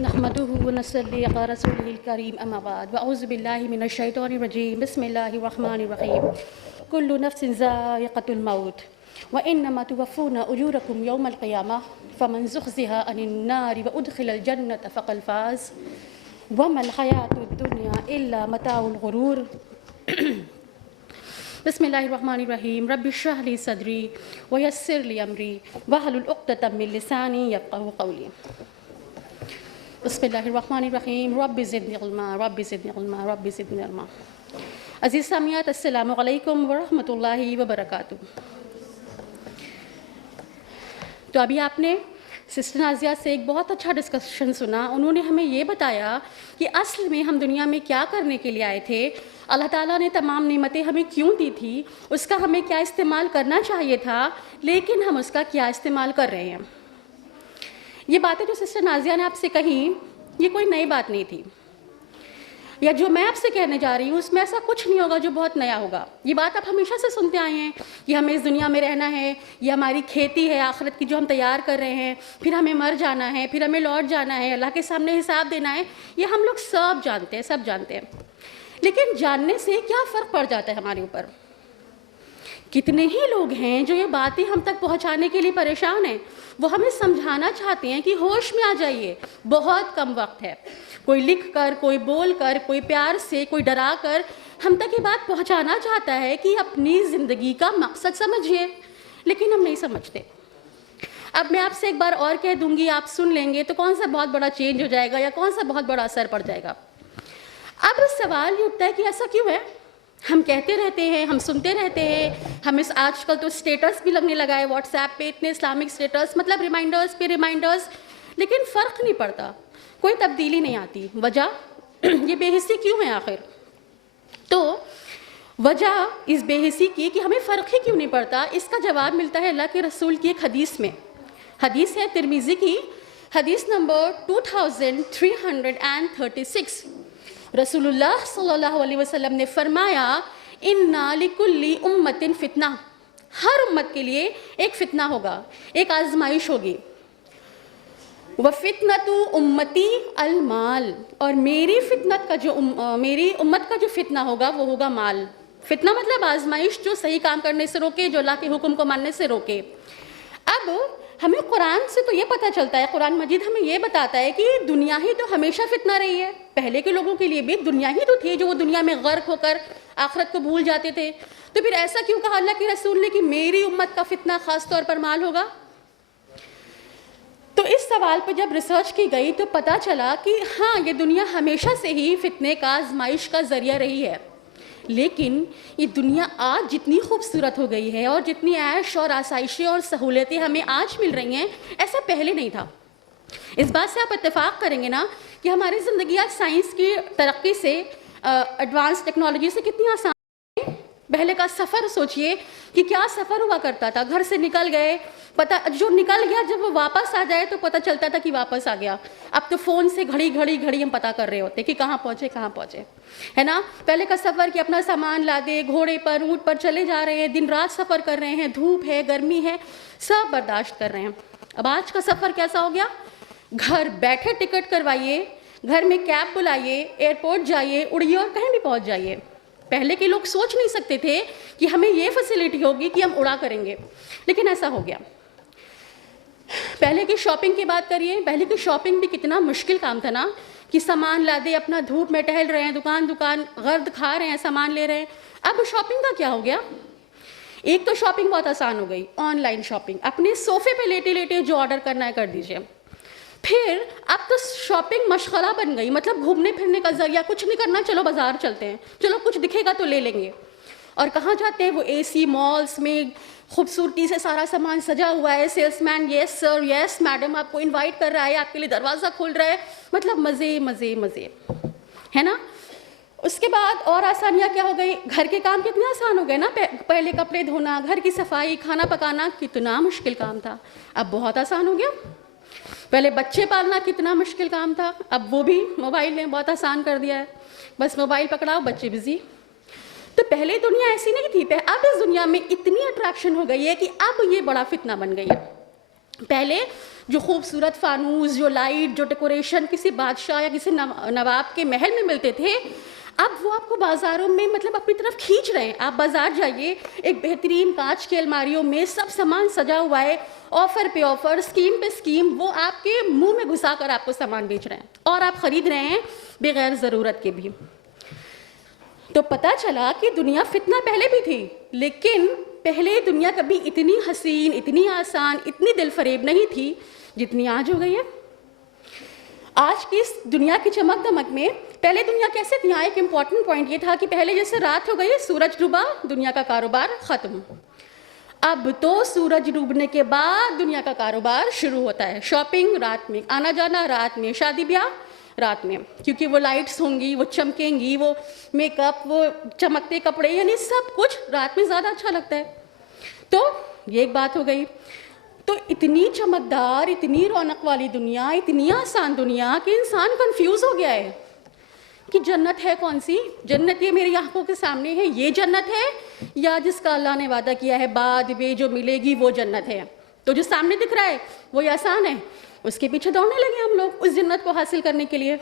نحمده ونصلي على رسوله الكريم أما بعد وأعوذ بالله من الشيطان الرجيم بسم الله الرحمن الرحيم كل نفس ذائقة الموت وإنما توفون أجوركم يوم القيامة فمن زحزح عن النار وأدخل الجنة فقد فاز وما الحياة الدنيا إلا متاع الغرور بسم الله الرحمن الرحيم رب اشرح لي صدري ويسر لي أمري واحلل عقدة من لساني يفقهوا قولي بسم اللہ الرحمن الرحیم رب زدنی علما رب زدنی علما رب زدنی علما. عزیز سامعات السلام علیکم ورحمۃ اللہ وبرکاتہ. تو ابھی آپ نے سسٹر نازیہ سے ایک بہت اچھا ڈسکشن سنا. انہوں نے ہمیں یہ بتایا کہ اصل میں ہم دنیا میں کیا کرنے کے لیے آئے تھے, اللہ تعالیٰ نے تمام نعمتیں ہمیں کیوں دی تھی, اس کا ہمیں کیا استعمال کرنا چاہیے تھا, لیکن ہم اس کا کیا استعمال کر رہے ہیں. یہ باتیں جو سسٹر نازیہ نے آپ سے کہیں یہ کوئی نئی بات نہیں تھی, یا جو میں آپ سے کہنے جا رہی ہوں اس میں ایسا کچھ نہیں ہوگا جو بہت نیا ہوگا. یہ بات آپ ہمیشہ سے سنتے آئے ہیں کہ ہمیں اس دنیا میں رہنا ہے, یہ ہماری کھیتی ہے آخرت کی جو ہم تیار کر رہے ہیں, پھر ہمیں مر جانا ہے, پھر ہمیں لوٹ جانا ہے, اللہ کے سامنے حساب دینا ہے. یہ ہم لوگ سب جانتے ہیں. لیکن جاننے سے کیا فرق پڑ جاتا ہے ہمارے اوپر؟ کتنے ہی لوگ ہیں جو یہ باتیں ہم تک پہنچانے کے لیے پریشان ہیں. وہ ہمیں سمجھانا چاہتے ہیں کہ ہوش میں آ جائیے, بہت کم وقت ہے. کوئی لکھ کر, کوئی بول کر, کوئی پیار سے, کوئی ڈرا کر ہم تک یہ بات پہنچانا چاہتا ہے کہ اپنی زندگی کا مقصد سمجھیے, لیکن ہم نہیں سمجھتے. اب میں آپ سے ایک بار اور کہہ دوں گی, آپ سن لیں گے تو کون سا بہت بڑا چینج ہو جائے گا یا کون سا بہت بڑا اثر پڑ جائے گا. اب سوال یہ اٹھتا ہے کہ ایسا کیوں ہے؟ ہم کہتے رہتے ہیں, ہم سنتے رہتے ہیں, ہمیں آج کل تو اسٹیٹس بھی لگنے لگا ہے واٹس ایپ پہ, اتنے اسلامک اسٹیٹس, مطلب ریمائنڈرز پہ ریمائنڈرز, لیکن فرق نہیں پڑتا, کوئی تبدیلی نہیں آتی. وجہ یہ بے حسی کیوں ہے آخر؟ تو وجہ اس بے حسی کی کہ ہمیں فرق ہی کیوں نہیں پڑتا, اس کا جواب ملتا ہے اللہ کے رسول کی ایک حدیث میں. حدیث ہے ترمذی کی, حدیث نمبر 2336. رسول اللہ صلی اللہ علیہ وسلم نے فرمایا, اِنَّ لِكُلِّ أُمَّةٍ فِتْنَةٍ, ہر امت کے لیے ایک فتنہ ہوگا, ایک آزمائش ہوگی. وَفِتْنَةُ أُمَّتِي الْمَالِ, اور میری امت کا جو فتنہ ہوگا وہ ہوگا مال. فتنہ مطلب آزمائش جو صحیح کام کرنے سے روکے, جو اللہ کے حکم کو ماننے سے روکے. اب ہمیں قرآن سے تو یہ پتہ چلتا ہے, قرآن مجید ہمیں یہ بتاتا ہے کہ دنیا ہی تو ہمیشہ فتنہ رہی ہے. پہلے کے لوگوں کے لیے بھی دنیا ہی تو تھی جو وہ دنیا میں غرق ہو کر آخرت کو بھول جاتے تھے. تو پھر ایسا کیوں کہا اللہ کے رسول نے کہ میری امت کا فتنہ خاص طور پر مال ہوگا؟ تو اس سوال پہ جب ریسرچ کی گئی تو پتہ چلا کہ ہاں, یہ دنیا ہمیشہ سے ہی فتنے کا, آزمائش کا ذریعہ رہی ہے. لیکن یہ دنیا آج جتنی خوبصورت ہو گئی ہے اور جتنی عیش اور آسائشیں اور سہولتیں ہمیں آج مل رہی ہیں, ایسا پہلے نہیں تھا. اس بات سے آپ اتفاق کریں گے نا کہ ہماری زندگی آج سائنس کی ترقی سے, ایڈوانس ٹیکنالوجی سے کتنی آسان ہے. پہلے کا سفر سوچئے کہ کیا سفر ہوا کرتا تھا, گھر سے نکل گئے, جو نکل گیا جب وہ واپس آ جائے تو پتہ چلتا تھا کہ واپس آ گیا. اب تو فون سے گھڑی ہم پتہ کر رہے ہوتے کہ کہاں پہنچے, ہے نا. پہلے کا سفر کہ اپنا سامان لا دے, گھوڑے پر, اونٹ پر چلے جا رہے ہیں, دن رات سفر کر رہے ہیں, دھوپ ہے, گرمی ہے, سب برداشت کر رہے ہیں. اب آج کا سفر کیسا ہو گیا؟ گھر بیٹھے ٹکٹ کروائیے, گھر میں کیب بلائیے, ایئرپورٹ جائیے, اڑیے اور کہیں بھی پہنچ جائیے. پہلے کے لوگ سوچ نہیں سکتے تھے کہ ہمیں یہ فیسلٹی ہوگی کہ ہم اڑا کریں گے, لیکن ایسا ہو گیا. پہلے کی شاپنگ کی بات کریے, پہلے کی شاپنگ بھی کتنا مشکل کام تھا نا, کہ سامان لا دے, اپنا دھوپ میں ٹہل رہے ہیں, دکان غرد کھا رہے ہیں, سامان لے رہے ہیں. اب شاپنگ کا کیا ہو گیا؟ ایک تو شاپنگ بہت آسان ہو گئی, آن لائن شاپنگ, اپنے صوفے پہ لیٹے جو آرڈر کرنا ہے کر دیجیے. پھر اب تو شاپنگ مشغلہ بن گئی, مطلب گھومنے پھرنے کا ذریعہ, کچھ نہیں کرنا, چلو بازار چلتے ہیں, چلو کچھ دکھے گا تو لے لیں گے. اور کہاں جاتے ہیں؟ وہ اے سی مالز میں خوبصورتی سے سارا سامان سجا ہوا ہے, سیلس مین یس سر یس میڈم آپ کو انوائٹ کر رہا ہے, آپ کے لیے دروازہ کھول رہا ہے, مطلب مزے, ہے نا. اس کے بعد اور آسانیاں کیا ہو گئی, گھر کے کام کتنے آسان ہو گئے نا. پہلے کپڑے دھونا, گھر کی صفائی, کھانا پکانا کتنا مشکل کام تھا, اب بہت آسان ہو گیا. پہلے بچے پالنا کتنا مشکل کام تھا, اب وہ بھی موبائل نے بہت آسان کر دیا ہے. بس موبائل پکڑاؤ, بچے بزی. تو پہلے دنیا ایسی نہیں تھی. اب اس دنیا میں اتنی اٹریکشن ہو گئی ہے کہ اب یہ بڑا فتنہ بن گئی ہے. پہلے جو خوبصورت فانوس، جو لائٹ، جو ڈیکوریشن کسی بادشاہ یا کسی نواب کے محل میں ملتے تھے، اب وہ آپ کو بازاروں میں مطلب اپنی طرف کھینچ رہے ہیں. آپ بازار جائیے، ایک بہترین کانچ کے الماریوں میں سب سامان سجا ہوا ہے، آفر پہ آفر، اسکیم پہ اسکیم، وہ آپ کے منہ میں گھسا کر آپ کو سامان بیچ رہے ہیں اور آپ خرید رہے ہیں بغیر ضرورت کے بھی. تو پتہ چلا کہ دنیا فتنہ پہلے بھی تھی، لیکن پہلے دنیا کبھی اتنی حسین، اتنی آسان، اتنی دل فریب نہیں تھی جتنی آج ہو گئی ہے. آج کی اس دنیا کی چمک دمک میں پہلے دنیا کیسے تھی؟ یہاں ایک امپورٹنٹ پوائنٹ یہ تھا کہ پہلے جیسے رات ہو گئی، سورج ڈوبا، دنیا کا کاروبار ختم. اب تو سورج ڈوبنے کے بعد دنیا کا کاروبار شروع ہوتا ہے. شاپنگ رات میں، آنا جانا رات میں، شادی بیاہ رات میں، کیونکہ وہ لائٹس ہوں گی، وہ چمکیں گی، وہ میک اپ، وہ چمکتے کپڑے، یعنی سب کچھ رات میں زیادہ اچھا لگتا ہے. تو یہ ایک بات ہو گئی. تو اتنی چمکدار، اتنی رونق والی دنیا، اتنی آسان دنیا کہ انسان کنفیوز ہو گیا ہے کہ جنت ہے کون سی؟ جنت یہ میری آنکھوں کے سامنے ہے، یہ جنت ہے، یا جس کا اللہ نے وعدہ کیا ہے بعد میں جو ملے گی وہ جنت ہے؟ تو جو سامنے دکھ رہا ہے وہی آسان ہے، اس کے پیچھے دوڑنے لگے ہم لوگ اس جنت کو حاصل کرنے کے لیے.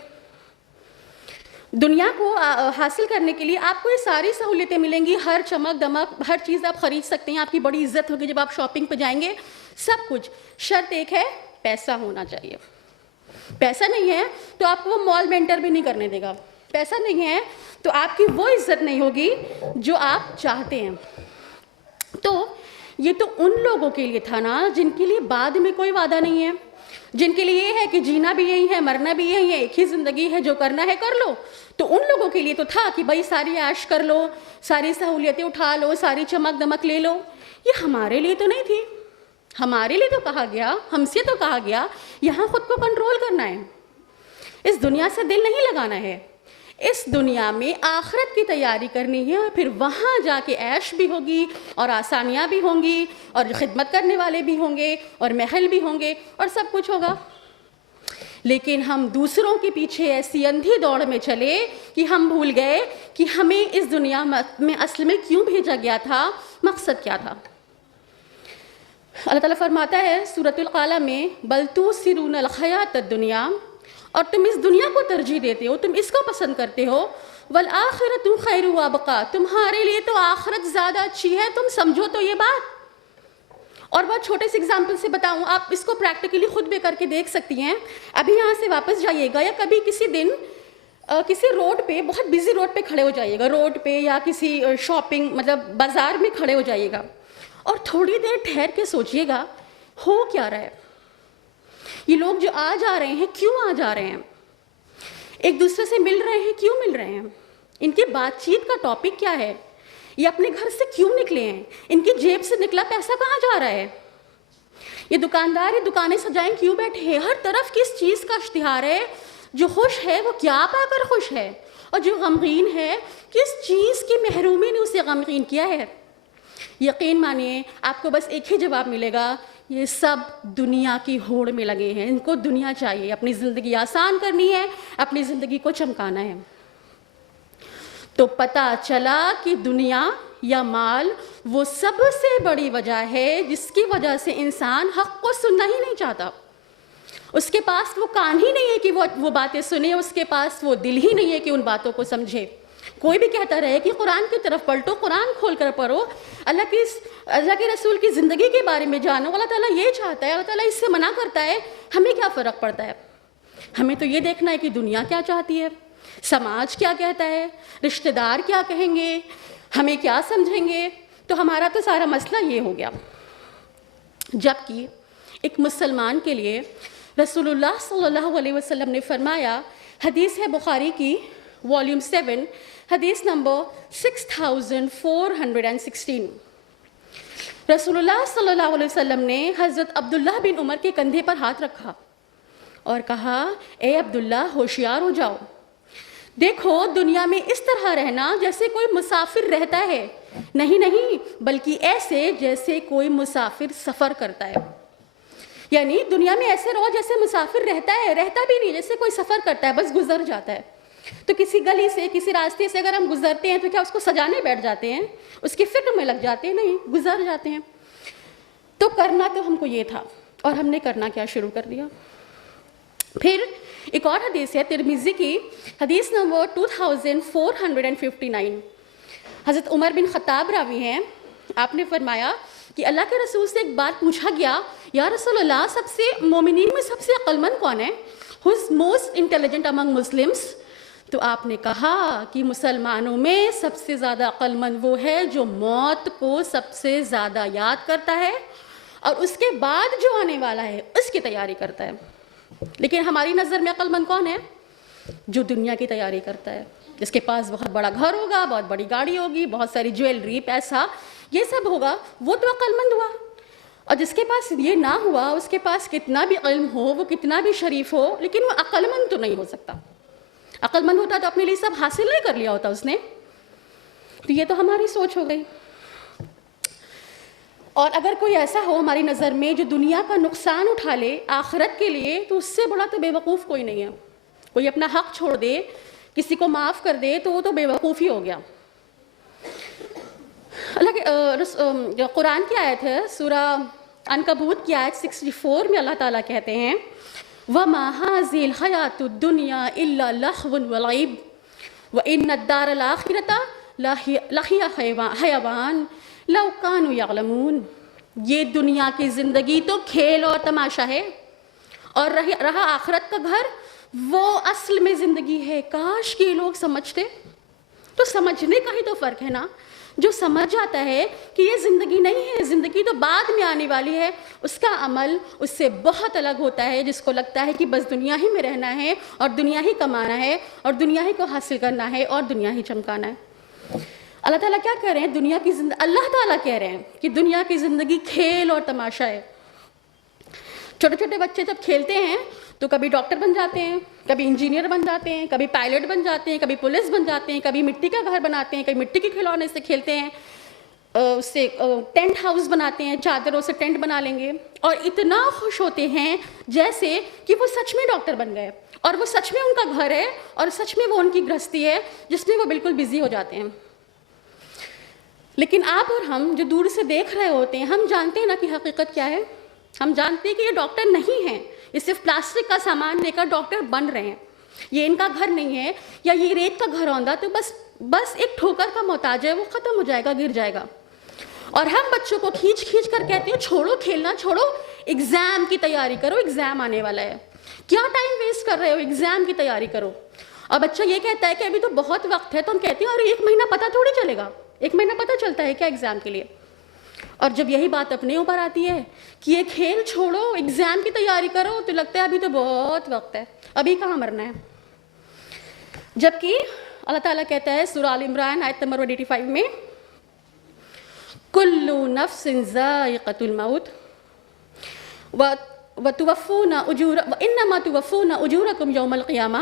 دنیا کو حاصل کرنے کے لیے آپ کو یہ ساری سہولتیں ملیں گی، ہر چمک دمک، ہر چیز آپ خرید سکتے ہیں، آپ کی بڑی عزت ہوگی جب آپ شاپنگ پہ جائیں گے، سب کچھ. شرط ایک ہے، پیسہ ہونا چاہیے. پیسہ نہیں ہے تو آپ کو وہ مال میں انٹر بھی نہیں کرنے دے گا. پیسہ نہیں ہے تو آپ کی وہ عزت نہیں ہوگی جو آپ چاہتے ہیں. تو یہ تو ان لوگوں کے لیے تھا نا جن کے لیے بعد میں کوئی وعدہ نہیں ہے، جن کے لیے یہ ہے کہ جینا بھی یہی ہے، مرنا بھی یہی ہے، ایک ہی زندگی ہے، جو کرنا ہے کر لو. تو ان لوگوں کے لیے تو تھا کہ بھائی ساری عیش کر لو، ساری سہولیتیں اٹھا لو، ساری چمک دمک لے لو. یہ ہمارے لیے تو نہیں تھی. ہمارے لیے تو کہا گیا، ہم سے تو کہا گیا یہاں خود کو کنٹرول کرنا ہے، اس دنیا سے دل نہیں لگانا ہے، اس دنیا میں آخرت کی تیاری کرنی ہے، اور پھر وہاں جا کے عیش بھی ہوگی اور آسانیاں بھی ہوں گی اور خدمت کرنے والے بھی ہوں گے اور محل بھی ہوں گے اور سب کچھ ہوگا. لیکن ہم دوسروں کے پیچھے ایسی اندھی دوڑ میں چلے کہ ہم بھول گئے کہ ہمیں اس دنیا میں اصل میں کیوں بھیجا گیا تھا، مقصد کیا تھا. اللہ تعالیٰ فرماتا ہے سورۃ القلم میں، بل تؤثرون الحیات الدنیا، اور تم اس دنیا کو ترجیح دیتے ہو، تم اس کو پسند کرتے ہو، والآخرۃ خیر وابقیٰ، تمہارے لیے تو آخرت زیادہ اچھی ہے، تم سمجھو تو یہ بات. اور بہت چھوٹے سے اگزامپل سے بتاؤں، آپ اس کو پریکٹیکلی خود بھی کر کے دیکھ سکتی ہیں. ابھی یہاں سے واپس جائیے گا یا کبھی کسی دن کسی روڈ پہ، بہت بزی روڈ پہ کھڑے ہو جائیے گا، روڈ پہ یا کسی شاپنگ مطلب بازار میں کھڑے ہو جائیے گا، اور تھوڑی دیر ٹھہر کے سوچئے گا ہو کیا رہا ہے. یہ لوگ جو آ جا رہے ہیں کیوں آ جا رہے ہیں؟ ایک دوسرے سے مل رہے ہیں کیوں مل رہے ہیں؟ ان کی بات چیت کا ٹاپک کیا ہے؟ یہ اپنے گھر سے کیوں نکلے ہیں؟ ان کی جیب سے نکلا پیسہ کہاں جا رہا ہے؟ یہ دکاندار یہ دکانیں سجائیں کیوں بیٹھے ہیں؟ ہر طرف کس چیز کا اشتہار ہے؟ جو خوش ہے وہ کیا پا کر خوش ہے، اور جو غمگین ہے کس چیز کی محرومی نے اسے غمگین کیا ہے؟ یقین مانیے آپ کو بس ایک ہی جواب ملے گا، یہ سب دنیا کی ہوڑ میں لگے ہیں. ان کو دنیا چاہیے، اپنی زندگی آسان کرنی ہے، اپنی زندگی کو چمکانا ہے. تو پتہ چلا کہ دنیا یا مال وہ سب سے بڑی وجہ ہے جس کی وجہ سے انسان حق کو سننا ہی نہیں چاہتا. اس کے پاس وہ کان ہی نہیں ہے کہ وہ باتیں سنے، اس کے پاس وہ دل ہی نہیں ہے کہ ان باتوں کو سمجھے. کوئی بھی کہتا رہے کہ قرآن کی طرف پلٹو، قرآن کھول کر پڑھو، اللہ کے رسول کی زندگی کے بارے میں جانو، اللہ تعالیٰ یہ چاہتا ہے، اللہ تعالیٰ اس سے منع کرتا ہے، ہمیں کیا فرق پڑتا ہے؟ ہمیں تو یہ دیکھنا ہے کہ دنیا کیا چاہتی ہے، سماج کیا کہتا ہے، رشتہ دار کیا کہیں گے، ہمیں کیا سمجھیں گے. تو ہمارا تو سارا مسئلہ یہ ہو گیا. جبکہ ایک مسلمان کے لیے رسول اللہ صلی اللہ علیہ وسلم نے فرمایا، حدیث ہے بخاری کی والیوم 7 حدیث نمبر 6416، رسول اللہ صلی اللہ علیہ وسلم نے حضرت عبداللہ بن عمر کے کندھے پر ہاتھ رکھا اور کہا، اے عبداللہ ہوشیار ہو جاؤ، دیکھو دنیا میں اس طرح رہنا جیسے کوئی مسافر رہتا ہے، نہیں بلکہ ایسے جیسے کوئی مسافر سفر کرتا ہے. یعنی دنیا میں ایسے رہو جیسے مسافر رہتا ہے، رہتا بھی نہیں، جیسے کوئی سفر کرتا ہے، بس گزر جاتا ہے. تو کسی گلی سے، کسی راستے سے اگر ہم گزرتے ہیں تو کیا اس کو سجانے بیٹھ جاتے ہیں، اس کی فکر میں لگ جاتے ہیں؟ نہیں، گزر جاتے ہیں. تو کرنا تو ہم کو یہ تھا اور ہم نے کرنا کیا شروع کر دیا. پھر ایک اور حدیث ہے ترمذی کی حدیث نمبر 2459. حضرت عمر بن خطاب راوی ہیں. آپ نے فرمایا کہ اللہ کے رسول سے ایک بات پوچھا گیا, یا رسول اللہ سب سے مومنین میں سب سے عقل مند کون ہے؟ Who is most intelligent among Muslims? تو آپ نے کہا کہ مسلمانوں میں سب سے زیادہ عقل مند وہ ہے جو موت کو سب سے زیادہ یاد کرتا ہے اور اس کے بعد جو آنے والا ہے اس کی تیاری کرتا ہے. لیکن ہماری نظر میں عقل مند کون ہے؟ جو دنیا کی تیاری کرتا ہے, جس کے پاس بہت بڑا گھر ہوگا, بہت بڑی گاڑی ہوگی, بہت ساری جویلری, پیسہ, یہ سب ہوگا, وہ تو عقل مند ہوا. اور جس کے پاس یہ نہ ہوا, اس کے پاس کتنا بھی علم ہو, وہ کتنا بھی شریف ہو, لیکن وہ عقل مند تو نہیں ہو سکتا. عقل مند ہوتا تو اپنے لیے سب حاصل نہیں کر لیا ہوتا اس نے. تو یہ تو ہماری سوچ ہو گئی. اور اگر کوئی ایسا ہو ہماری نظر میں جو دنیا کا نقصان اٹھا لے آخرت کے لیے, تو اس سے بڑا تو بے وقوف کوئی نہیں ہے. کوئی اپنا حق چھوڑ دے, کسی کو معاف کر دے, تو وہ تو بے وقوف ہی ہو گیا. اللہ کے قرآن کی آیت ہے سورہ عنکبوت کی آیت 64 میں اللہ تعالیٰ کہتے ہیں وَمَا هَٰذِهِ الْحَيَاةُ الدُّنْيَا إِلَّا لَهْوٌ وَلَعِبٌ وَإِنَّ الدَّارَ الْآخِرَةَ لَهِيَ حَيَوَانٌ لَوْ كَانُوا يَعْلَمُونَ. یہ دنیا کی زندگی تو کھیل اور تماشا ہے, اور رہا آخرت کا گھر وہ اصل میں زندگی ہے. کاش کہ یہ لوگ سمجھتے. تو سمجھنے کا ہی تو فرق ہے نا. جو سمجھ جاتا ہے کہ یہ زندگی نہیں ہے, زندگی تو بعد میں آنے والی ہے, اس کا عمل اس سے بہت الگ ہوتا ہے جس کو لگتا ہے کہ بس دنیا ہی میں رہنا ہے اور دنیا ہی کمانا ہے اور دنیا ہی کو حاصل کرنا ہے اور دنیا ہی چمکانا ہے. اللہ تعالیٰ کیا کہہ رہے ہیں؟ دنیا کی اللہ تعالیٰ کہہ رہے ہیں کہ دنیا کی زندگی کھیل اور تماشا ہے. چھوٹے چھوٹے بچے جب کھیلتے ہیں تو کبھی ڈاکٹر بن جاتے ہیں, کبھی انجینئر بن جاتے ہیں, کبھی پائلٹ بن جاتے ہیں, کبھی پولیس بن جاتے ہیں, کبھی مٹی کا گھر بناتے ہیں, کبھی مٹی کے کھلونے سے کھیلتے ہیں, اس سے ٹینٹ ہاؤس بناتے ہیں, چادروں سے ٹینٹ بنا لیں گے, اور اتنا خوش ہوتے ہیں جیسے کہ وہ سچ میں ڈاکٹر بن گئے اور وہ سچ میں ان کا گھر ہے اور سچ میں وہ ان کی گرہستی ہے جس میں وہ بالکل بزی ہو جاتے ہیں. لیکن آپ اور ہم جو دور سے دیکھ رہے ہوتے ہیں, ہم جانتے ہیں نا کہ حقیقت کیا ہے. ہم جانتے ہیں کہ یہ ڈاکٹر نہیں ہیں, یہ صرف پلاسٹک کا سامان لے کر ڈاکٹر بن رہے ہیں. یہ ان کا گھر نہیں ہے, یا یہ ریت کا گھر ہوندہ تو بس ایک ٹھوکر کا محتاج ہے, وہ ختم ہو جائے گا, گر جائے گا. اور ہم بچوں کو کھینچ کر کہتے ہیں چھوڑو کھیلنا, چھوڑو ایگزام کی تیاری کرو, ایگزام آنے والا ہے, کیا ٹائم ویسٹ کر رہے ہو, ایگزام کی تیاری کرو. اور بچہ یہ کہتا ہے کہ ابھی تو بہت وقت ہے, تو ہم کہتے ہیں اور 1 مہینہ پتہ تھوڑی چلے گا, 1 مہینہ پتہ چلتا ہے کیا ایگزام کے لیے. اور جب یہی بات اپنے اوپر آتی ہے کہ یہ کھیل چھوڑو ایگزام کی تیاری کرو, تو لگتا ہے ابھی تو بہت وقت ہے, ابھی کہاں مرنا ہے. جبکہ اللہ تعالیٰ کہتا ہے سورہ آل عمران آیت نمبر 185 میں کل نفس ذائقۃ الموت وانما توفون اجورکم یوم القیامہ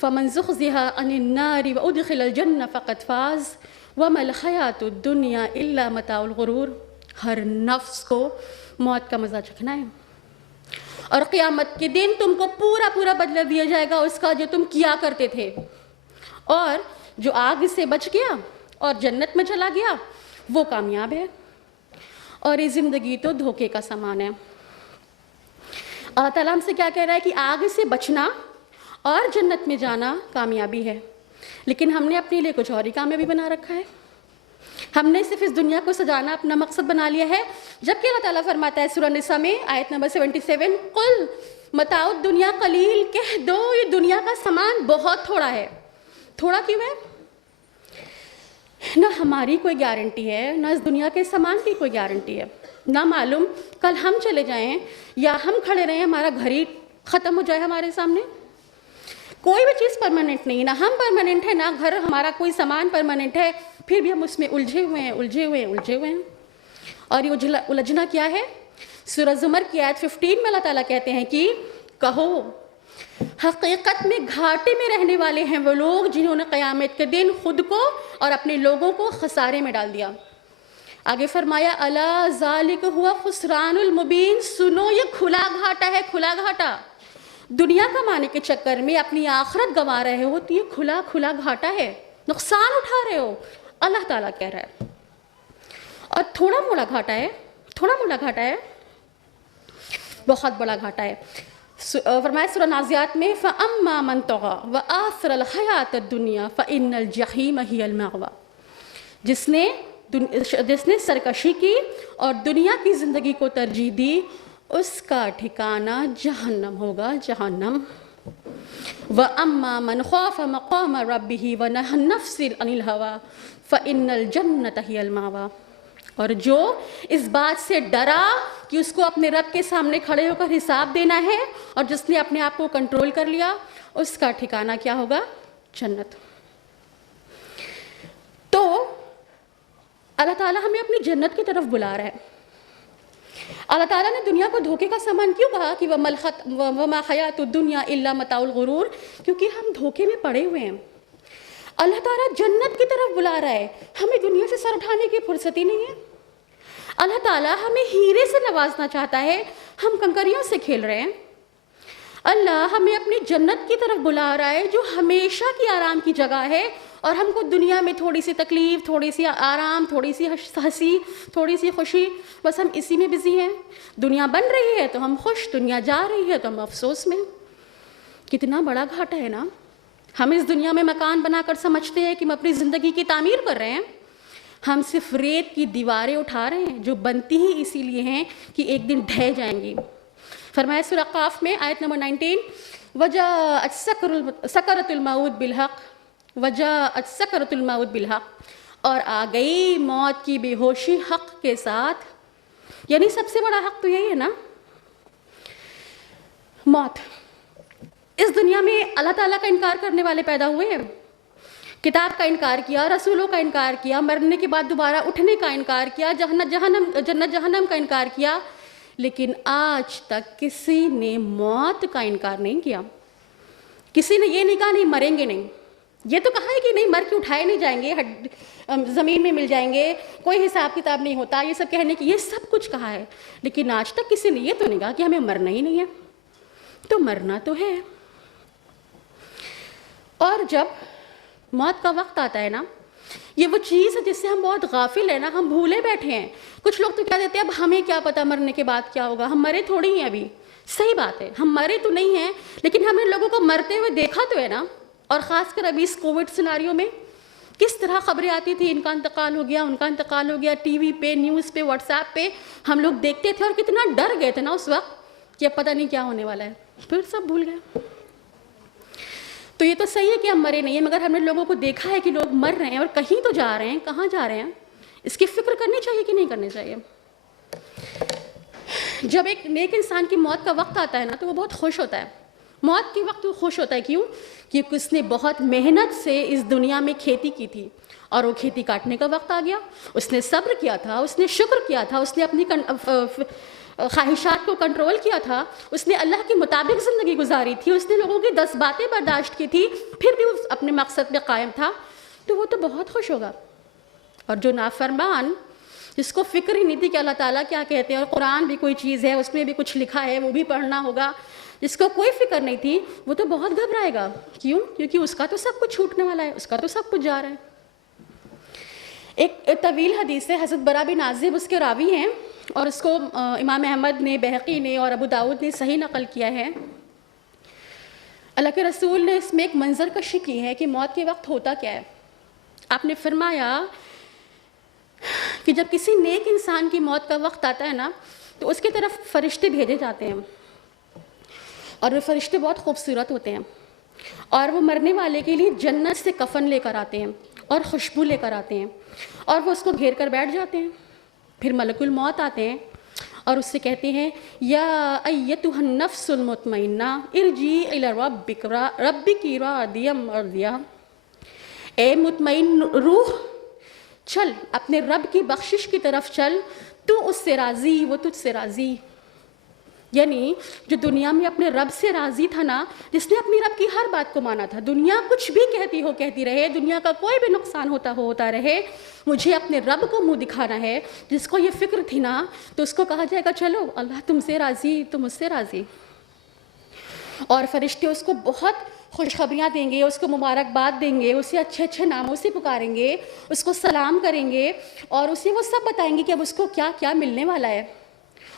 فمن زحزح عن النار وادخل الجنہ فقد فاز وما الحیاۃ الدنیا الا متاع الغرور. ہر نفس کو موت کا مزہ چکھنا ہے, اور قیامت کے دن تم کو پورا بدلہ دیا جائے گا اس کا جو تم کیا کرتے تھے. اور جو آگ سے بچ گیا اور جنت میں چلا گیا وہ کامیاب ہے, اور یہ زندگی تو دھوکے کا سامان ہے. اللہ تعالیٰ ہم سے کیا کہہ رہا ہے کہ آگ سے بچنا اور جنت میں جانا کامیابی ہے, لیکن ہم نے اپنے لیے کچھ اور ہی کامیابی بنا رکھا ہے. ہم نے صرف اس دنیا کو سجانا اپنا مقصد بنا لیا ہے, جبکہ اللہ تعالیٰ فرماتا ہے سورہ نساء میں آیت نمبر 77 قل متاع الدنیا قلیل, کہہ دو یہ دنیا کا سامان بہت تھوڑا ہے. تھوڑا کیوں ہے؟ نہ ہماری کوئی گارنٹی ہے, نہ اس دنیا کے سامان کی کوئی گارنٹی ہے, نہ معلوم کل ہم چلے جائیں یا ہم کھڑے رہیں ہمارا گھر ہی ختم ہو جائے ہمارے سامنے. کوئی بھی چیز پرماننٹ نہیں, نہ ہم پرماننٹ ہے, نہ گھر ہمارا کوئی سامان پرماننٹ ہے, پھر بھی ہم اس میں الجھے ہوئے ہیں. اور یہ الجھنا کیا ہے؟ سورہ زمر کی آیت 15 میں اللہ تعالیٰ کہتے ہیں کہ کہو حقیقت میں گھاٹے میں رہنے والے ہیں وہ لوگ جنہوں نے قیامت کے دن خود کو اور اپنے لوگوں کو خسارے میں ڈال دیا. آگے فرمایا الا ذالک ہوا خسران المبین, سنو یہ کھلا گھاٹا ہے, کھلا گھاٹا. دنیا کمانے کے چکر میں اپنی آخرت گنوا رہے ہو تو یہ کھلا گھاٹا ہے, نقصان اٹھا رہے ہو, اللہ تعالیٰ کہہ رہا ہے. اور تھوڑا موڑا گھاٹا ہے. بہت بڑا گھاٹا ہے. فرمایا سورہ نازعات میں فَأَمَّا مَن طَغَىٰ وَآثَرَ الْحَيَاةَ الدُّنْيَا فَإِنَّ الْجَحِيمَ هِيَ الْمَأْوَىٰ. جس نے سرکشی کی اور دنیا کی زندگی کو ترجیح دی اس کا ٹھکانہ جہنم ہوگا, جہنم. وَأَمَّا مَنْ خَافَ مَقَامَ رَبِّهِ وَنَهَى النَّفْسَ عَنِ الْهَوَىٰ فَإِنَّ الْجَنَّةَ هِيَ الْمَأْوَىٰ. اور جو اس بات سے ڈرا کہ اس کو اپنے رب کے سامنے کھڑے ہو کر حساب دینا ہے اور جس نے اپنے آپ کو کنٹرول کر لیا اس کا ٹھکانہ کیا ہوگا؟ جنت. تو اللہ تعالیٰ ہمیں اپنی جنت کی طرف بلا رہا ہے. اللہ تعالیٰ نے دنیا کو دھوکے کا سامان کیوں کہا کہ وَمَا حَيَاةُ الدُّنْيَا إِلَّا مَتَاعُ الْغُرُورِ؟ کیونکہ ہم دھوکے میں پڑے ہوئے ہیں. اللہ تعالیٰ جنت کی طرف بلا رہا ہے, ہمیں دنیا سے سر اٹھانے کی فرصت ہی نہیں ہے. اللہ تعالیٰ ہمیں ہیرے سے نوازنا چاہتا ہے, ہم کنکریوں سے کھیل رہے ہیں. اللہ ہمیں اپنی جنت کی طرف بلا رہا ہے جو ہمیشہ کی آرام کی جگہ ہے, اور ہم کو دنیا میں تھوڑی سی تکلیف, تھوڑی سی آرام, تھوڑی سی ہنسی, تھوڑی سی خوشی, بس ہم اسی میں بزی ہیں. دنیا بن رہی ہے تو ہم خوش, دنیا جا رہی ہے تو ہم افسوس میں. کتنا بڑا گھاٹا ہے نا. ہم اس دنیا میں مکان بنا کر سمجھتے ہیں کہ ہم اپنی زندگی کی تعمیر کر رہے ہیں. ہم صرف ریت کی دیواریں اٹھا رہے ہیں جو بنتی ہی اسی لیے ہیں کہ ایک دن ڈھہ جائیں گی. فرمایا سورہ قاف میں آیت نمبر 19 وَجَاءَتْ سَكْرَةُ الْمَوْتِ بِالْحَقِّ وَجَاءَتْ سَكْرَةُ الْمَوْتِ بِالْحَقِّ. اور آ گئی موت کی بے ہوشی حق کے ساتھ. یعنی سب سے بڑا حق تو یہی ہے نا, موت. اس دنیا میں اللہ تعالیٰ کا انکار کرنے والے پیدا ہوئے ہیں. کتاب کا انکار کیا, رسولوں کا انکار کیا, مرنے کے بعد دوبارہ اٹھنے کا انکار کیا, جنت جہنم کا انکار کیا, لیکن آج تک کسی نے موت کا انکار نہیں کیا. کسی نے یہ نہیں کہا نہیں مریں گے نہیں. یہ تو کہا ہے کہ نہیں مر کے اٹھائے نہیں جائیں گے, زمین میں مل جائیں گے, کوئی حساب کتاب نہیں ہوتا, یہ سب کہنے کی یہ سب کچھ کہا ہے, لیکن آج تک کسی نے یہ تو نہیں کہا کہ ہمیں مرنا ہی نہیں ہے. تو مرنا تو ہے. اور جب موت کا وقت آتا ہے نا, یہ وہ چیز ہے جس سے ہم بہت غافل ہیں نا, ہم بھولے بیٹھے ہیں. کچھ لوگ تو کہہ دیتے ہیں اب ہمیں کیا پتہ مرنے کے بعد کیا ہوگا, ہم مرے تھوڑی ہیں ابھی. صحیح بات ہے, ہم مرے تو نہیں ہیں, لیکن ہم نے لوگوں کو مرتے ہوئے دیکھا تو ہے نا. اور خاص کر ابھی اس کووڈ سیناریو میں کس طرح خبریں آتی تھی, ان کا انتقال ہو گیا, ان کا انتقال ہو گیا, ٹی وی پہ, نیوز پہ, واٹس ایپ پہ ہم لوگ دیکھتے تھے, اور کتنا ڈر گئے تھے نا اس وقت کہ اب پتہ نہیں کیا ہونے والا ہے. پھر سب بھول گئے. تو یہ تو صحیح ہے کہ ہم مرے نہیں ہیں, مگر ہم نے لوگوں کو دیکھا ہے کہ لوگ مر رہے ہیں اور کہیں تو جا رہے ہیں. کہاں جا رہے ہیں, اس کی فکر کرنی چاہیے کہ نہیں کرنی چاہیے. جب ایک نیک انسان کی موت کا وقت آتا ہے نا تو وہ بہت خوش ہوتا ہے. موت کے وقت وہ خوش ہوتا ہے. کیوں؟ کیونکہ اس نے بہت محنت سے اس دنیا میں کھیتی کی تھی, اور وہ کھیتی کاٹنے کا وقت آ گیا. اس نے صبر کیا تھا, اس نے شکر کیا تھا, اس نے اپنی خواہشات کو کنٹرول کیا تھا, اس نے اللہ کے مطابق زندگی گزاری تھی, اس نے لوگوں کی 10 باتیں برداشت کی تھی, پھر بھی اس اپنے مقصد پہ قائم تھا, تو وہ تو بہت خوش ہوگا. اور جو نافرمان, جس کو فکر ہی نہیں تھی کہ اللہ تعالیٰ کیا کہتے ہیں, اور قرآن بھی کوئی چیز ہے, اس میں بھی کچھ لکھا ہے, وہ بھی پڑھنا ہوگا, جس کو کوئی فکر نہیں تھی, وہ تو بہت گھبرائے گا. کیوں؟ کیونکہ اس کا تو سب کچھ چھوٹنے والا ہے, اس کا تو سب کچھ جا رہا ہے. ایک طویل حدیث ہے, حضرت برا بن عازب اس کے راوی ہیں, اور اس کو امام احمد نے, بہقی نے اور ابو داؤد نے صحیح نقل کیا ہے. اللہ کے رسول نے اس میں ایک منظر کشی کی ہے کہ موت کے وقت ہوتا کیا ہے. آپ نے فرمایا کہ جب کسی نیک انسان کی موت کا وقت آتا ہے نا تو اس کی طرف فرشتے بھیجے جاتے ہیں, اور وہ فرشتے بہت خوبصورت ہوتے ہیں, اور وہ مرنے والے کے لیے جنت سے کفن لے کر آتے ہیں اور خوشبو لے کر آتے ہیں, اور وہ اس کو گھیر کر بیٹھ جاتے ہیں. پھر ملک الموت آتے ہیں اور اس سے کہتے ہیں یا ایتھا النفس المطمئنہ ارجعی الی ربک راضیہ مرضیہ. اے مطمئن روح, چل اپنے رب کی بخشش کی طرف چل, تو اس سے راضی, وہ تجھ سے راضی. یعنی جو دنیا میں اپنے رب سے راضی تھا نا, جس نے اپنی رب کی ہر بات کو مانا تھا, دنیا کچھ بھی کہتی رہے, دنیا کا کوئی بھی نقصان ہوتا رہے, مجھے اپنے رب کو منہ دکھانا ہے, جس کو یہ فکر تھی نا, تو اس کو کہا جائے گا چلو اللہ تم سے راضی, تم اس سے راضی. اور فرشتے اس کو بہت خوشخبریاں دیں گے, اس کو مبارکباد دیں گے, اسے اچھے اچھے ناموں سے پکاریں گے, اس کو سلام کریں گے, اور اسے وہ سب بتائیں گے کہ اب اس کو کیا کیا ملنے والا ہے.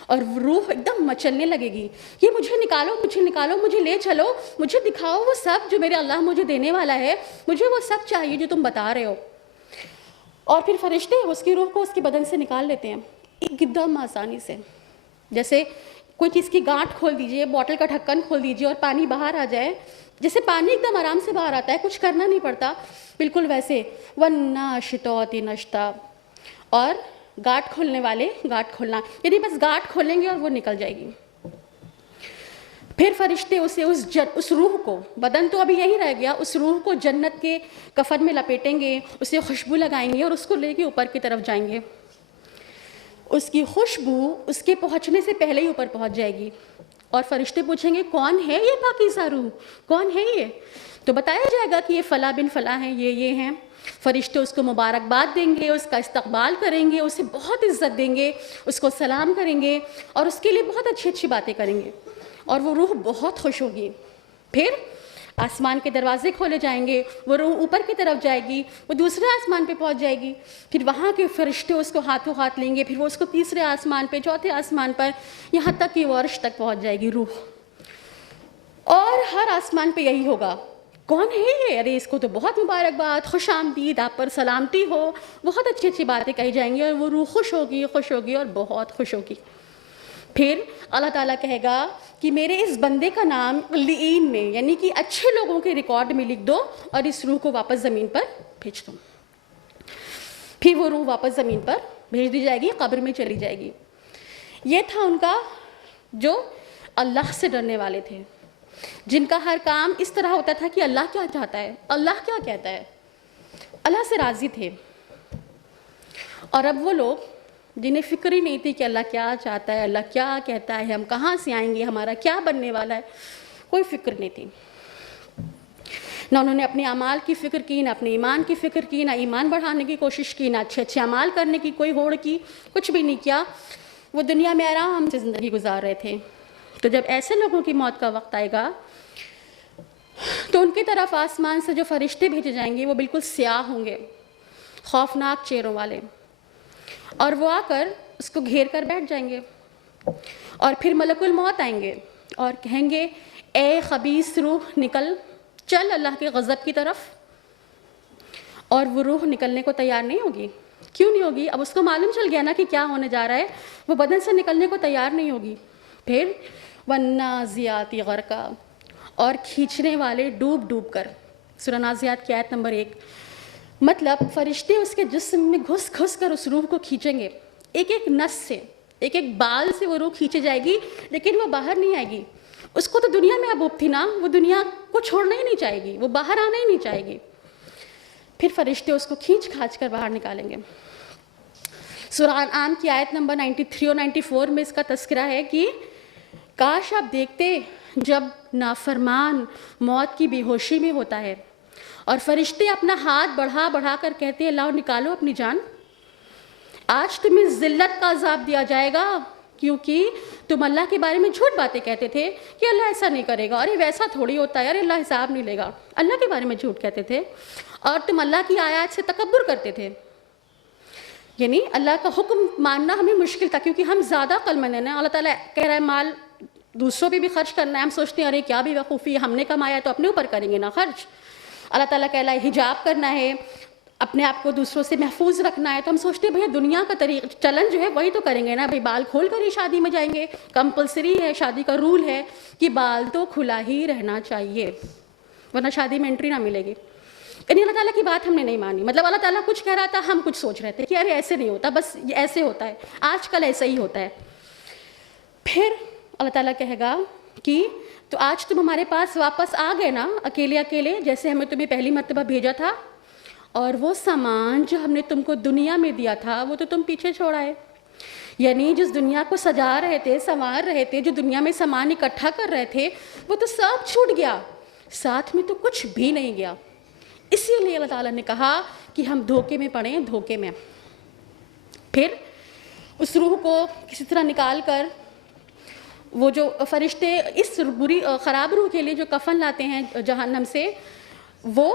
اور روح ایک دم مچلنے لگے گی، یہ مجھے نکالو، مجھے نکالو، مجھے لے چلو، مجھے دکھاؤ وہ سب جو میرے اللہ مجھے دینے والا ہے، مجھے وہ سب چاہیے جو تم بتا رہے ہو۔ اور پھر فرشتے اس کی روح کو اس کے بدن سے نکال لیتے ہیں ایک دم آسانی سے، جیسے کوئی چیز کی گانٹھ کھول دیجئے، بوٹل کا ڈھکن کھول دیجئے اور پانی باہر آ جائے، جیسے پانی ایک دم آرام سے باہر آتا ہے، کچھ کرنا نہیں پڑتا، بالکل ویسے وَالنَّاشِطَاتِ نَشْطًا، اور گاٹھ کھولنے والے گاٹھ کھولنا، یعنی بس گاٹھ کھولیں گے اور وہ نکل جائے گی۔ پھر فرشتے اسے اس روح کو، بدن تو ابھی یہی رہ گیا، اس روح کو جنت کے کفن میں لپیٹیں گے، اسے خوشبو لگائیں گے اور اس کو لے کے اوپر کی طرف جائیں گے۔ اس کی خوشبو اس کے پہنچنے سے پہلے ہی اوپر پہنچ جائے گی، اور فرشتے پوچھیں گے کون ہے یہ پاکیزہ روح، کون ہے یہ؟ تو بتایا جائے گا کہ یہ فلاں بن فلاں ہیں، یہ ہیں۔ فرشتے اس کو مبارکباد دیں گے، اس کا استقبال کریں گے، اسے بہت عزت دیں گے، اس کو سلام کریں گے اور اس کے لیے بہت اچھی اچھی باتیں کریں گے، اور وہ روح بہت خوش ہوگی۔ پھر آسمان کے دروازے کھولے جائیں گے، وہ روح اوپر کی طرف جائے گی، وہ دوسرے آسمان پہ پہنچ جائے گی، پھر وہاں کے فرشتے اس کو ہاتھوں ہاتھ لیں گے، پھر وہ اس کو تیسرے آسمان پہ، چوتھے آسمان پر، یہاں تک کہ وہ عرش تک پہنچ جائے گی روح۔ اور ہر آسمان پہ یہی ہوگا، کون ہے یہ؟ ارے اس کو تو بہت مبارکباد، خوش آمدید، آپ پر سلامتی ہو، بہت اچھی اچھی باتیں کہی جائیں گی، اور وہ روح خوش ہوگی اور بہت خوش ہوگی۔ پھر اللہ تعالیٰ کہے گا کہ میرے اس بندے کا نام علیین میں، یعنی کہ اچھے لوگوں کے ریکارڈ میں لکھ دو، اور اس روح کو واپس زمین پر بھیج دو۔ پھر وہ روح واپس زمین پر بھیج دی جائے گی، قبر میں چلی جائے گی۔ یہ تھا ان کا جو اللہ سے ڈرنے والے تھے، جن کا ہر کام اس طرح ہوتا تھا کہ اللہ کیا چاہتا ہے، اللہ کیا کہتا ہے، اللہ سے راضی تھے۔ اور اب وہ لوگ جنہیں فکر ہی نہیں تھی کہ اللہ کیا چاہتا ہے، اللہ کیا کہتا ہے، ہم کہاں سے آئیں گے، ہمارا کیا بننے والا ہے، کوئی فکر نہیں تھی۔ نہ انہوں نے اپنے اعمال کی فکر کی، نہ اپنے ایمان کی فکر کی، نہ ایمان بڑھانے کی کوشش کی، نہ اچھے اچھے اعمال کرنے کی کوئی ہوڑ کی، کچھ بھی نہیں کیا۔ وہ دنیا میں آرام سے زندگی گزار رہے تھے۔ تو جب ایسے لوگوں کی موت کا وقت آئے گا تو ان کی طرف آسمان سے جو فرشتے بھیجے جائیں گے وہ بالکل سیاہ ہوں گے، خوفناک چہروں والے، اور وہ آ کر اس کو گھیر کر بیٹھ جائیں گے، اور پھر ملک الموت آئیں گے اور کہیں گے اے خبیث روح نکل، چل اللہ کے غضب کی طرف۔ اور وہ روح نکلنے کو تیار نہیں ہوگی۔ کیوں نہیں ہوگی؟ اب اس کو معلوم چل گیا نا کہ کیا ہونے جا رہا ہے، وہ بدن سے نکلنے کو تیار نہیں ہوگی۔ پھر وَالنَّازِعَاتِ غَرْقًا، اور کھینچنے والے ڈوب ڈوب کر، سورہ نازعات کی آیت نمبر 1۔ مطلب فرشتے اس کے جسم میں گھس گھس کر اس روح کو کھینچیں گے، ایک ایک نس سے، ایک ایک بال سے وہ روح کھینچی جائے گی، لیکن وہ باہر نہیں آئے گی۔ اس کو تو دنیا میں ابوب تھی نا، وہ دنیا کو چھوڑنا ہی نہیں چاہے گی، وہ باہر آنا ہی نہیں چاہے گی۔ پھر فرشتے اس کو کھینچ کھانچ کر باہر نکالیں گے۔ سورہ انعام کی آیت نمبر 93 اور 94 میں اس کا تذکرہ ہے کہ کاش آپ دیکھتے جب نافرمان موت کی بے ہوشی میں ہوتا ہے اور فرشتے اپنا ہاتھ بڑھا بڑھا کر کہتے ہیں اللہ نکالو اپنی جان، آج تمہیں ذلت کا عذاب دیا جائے گا، کیونکہ تم اللہ کے بارے میں جھوٹ باتیں کہتے تھے کہ اللہ ایسا نہیں کرے گا، ارے ویسا تھوڑی ہوتا ہے، ارے اللہ حساب نہیں لے گا، اللہ کے بارے میں جھوٹ کہتے تھے، اور تم اللہ کی آیات سے تکبر کرتے تھے۔ یعنی اللہ کا حکم ماننا ہمیں مشکل تھا کیونکہ ہم زیادہ عقل مند ہیں نا۔ اللہ تعالیٰ کہہ رہا ہے مال دوسروں پہ بھی خرچ کرنا ہے، ہم سوچتے ہیں ارے کیا بھی وقوفی ہے، ہم نے کمایا تو اپنے اوپر کریں گے نا خرچ۔ اللہ تعالیٰ کہہ رہا ہے حجاب کرنا ہے، اپنے آپ کو دوسروں سے محفوظ رکھنا ہے، تو ہم سوچتے ہیں بھیا دنیا کا چلن جو ہے وہی تو کریں گے نا، بھائی بال کھول کر ہی شادی میں جائیں گے، کمپلسری ہے، شادی کا رول ہے کہ بال تو کھلا ہی رہنا چاہیے ورنہ شادی میں انٹری نہ ملے گی۔ یعنی اللہ تعالیٰ کی بات ہم نے نہیں مانی، مطلب اللہ تعالیٰ کچھ کہہ رہا تھا، ہم کچھ سوچ رہے تھے کہ ارے ایسے نہیں ہوتا، بس یہ ایسے ہوتا ہے، آج کل ایسا ہی ہوتا ہے۔ پھر اللہ تعالیٰ کہے گا کہ تو آج تم ہمارے پاس واپس آ گئے نا اکیلے اکیلے، جیسے ہمیں تمہیں پہلی مرتبہ بھیجا تھا، اور وہ سامان جو ہم نے تم کو دنیا میں دیا تھا وہ تو تم پیچھے چھوڑ آئے۔ یعنی جس دنیا کو سجا رہے تھے، سنوار رہے تھے، جو دنیا میں سامان اکٹھا کر رہے تھے، وہ تو سب چھوٹ گیا، ساتھ میں تو کچھ بھی نہیں گیا۔ اسی لیے اللہ تعالیٰ نے کہا کہ ہم دھوکے میں پڑیں، دھوکے میں۔ پھر اس روح کو کسی طرح نکال کر وہ جو فرشتے اس بری خراب روح کے لیے جو کفن لاتے ہیں جہنم سے، وہ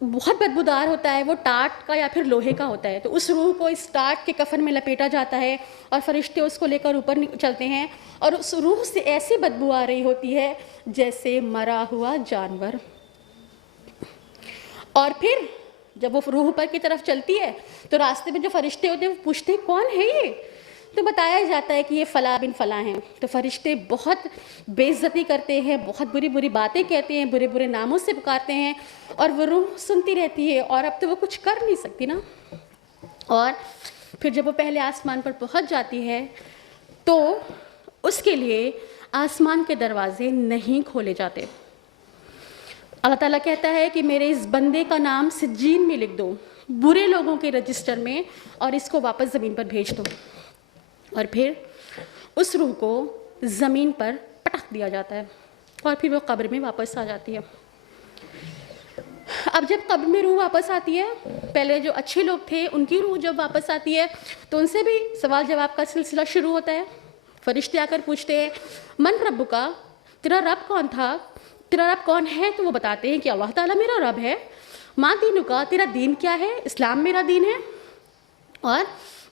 بہت بدبودار ہوتا ہے، وہ ٹاٹ کا یا پھر لوہے کا ہوتا ہے، تو اس روح کو اس ٹاٹ کے کفن میں لپیٹا جاتا ہے اور فرشتے اس کو لے کر اوپر چلتے ہیں، اور اس روح سے ایسی بدبو آ رہی ہوتی ہے جیسے مرا ہوا جانور. اور پھر جب وہ روح اوپر کی طرف چلتی ہے تو راستے میں جو فرشتے ہوتے ہیں وہ پوچھتے ہیں کون ہے یہ، تو بتایا جاتا ہے کہ یہ فلاں بن فلاں ہیں. تو فرشتے بہت بے عزتی کرتے ہیں، بہت بری بری باتیں کہتے ہیں، برے برے ناموں سے پکارتے ہیں، اور وہ روح سنتی رہتی ہے، اور اب تو وہ کچھ کر نہیں سکتی نا. اور پھر جب وہ پہلے آسمان پر پہنچ جاتی ہے تو اس کے لیے آسمان کے دروازے نہیں کھولے جاتے. اللہ تعالیٰ کہتا ہے کہ میرے اس بندے کا نام سجین میں لکھ دو، برے لوگوں کے رجسٹر میں، اور اس کو واپس زمین پر بھیج دو. اور پھر اس روح کو زمین پر پٹک دیا جاتا ہے اور پھر وہ قبر میں واپس آ جاتی ہے. اب جب قبر میں روح واپس آتی ہے، پہلے جو اچھے لوگ تھے ان کی روح جب واپس آتی ہے تو ان سے بھی سوال جواب کا سلسلہ شروع ہوتا ہے. فرشتے آ کر پوچھتے ہیں من رب کا، تیرا رب کون تھا، تیرا رب کون ہے؟ تو وہ بتاتے ہیں کہ اللہ تعالیٰ میرا رب ہے. ماں دینو کا، تیرا دین کیا ہے؟ اسلام میرا دین ہے. اور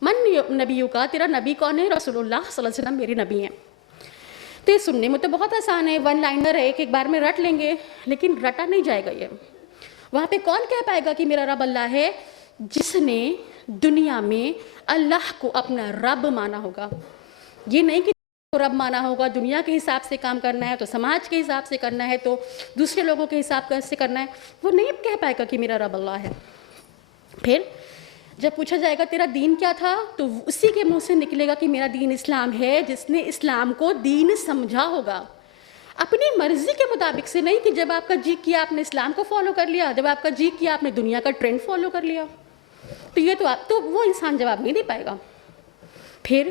من نبیوں کا، تیرا نبی کون ہے؟ رسول اللہ صلی اللہ علیہ وسلم میرے نبی ہیں. تو یہ سننے میں تو بہت آسان ہے، ون لائنر ہے، ایک بار میں رٹ لیں گے، لیکن رٹا نہیں جائے گا. یہ وہاں پہ کون کہہ پائے گا کہ میرا رب اللہ ہے؟ جس نے دنیا میں اللہ کو اپنا رب مانا ہوگا. یہ نہیں کہ رب مانا ہوگا دنیا کے حساب سے کام کرنا ہے تو سماج کے حساب سے کرنا ہے تو دوسرے لوگوں کے حساب سے کرنا ہے، وہ نہیں کہہ پائے گا کہ میرا رب اللہ ہے. پھر جب پوچھا جائے گا تیرا دین کیا تھا تو اسی کے منہ سے نکلے گا کہ میرا دین اسلام ہے، جس نے اسلام کو دین سمجھا ہوگا اپنی مرضی کے مطابق سے، نہیں کہ جب آپ کا جی کیا آپ نے اسلام کو فالو کر لیا، جب آپ کا جی کیا آپ نے دنیا کا ٹرینڈ فالو کر لیا. تو یہ تو وہ انسان جواب نہیں دے پائے گا. پھر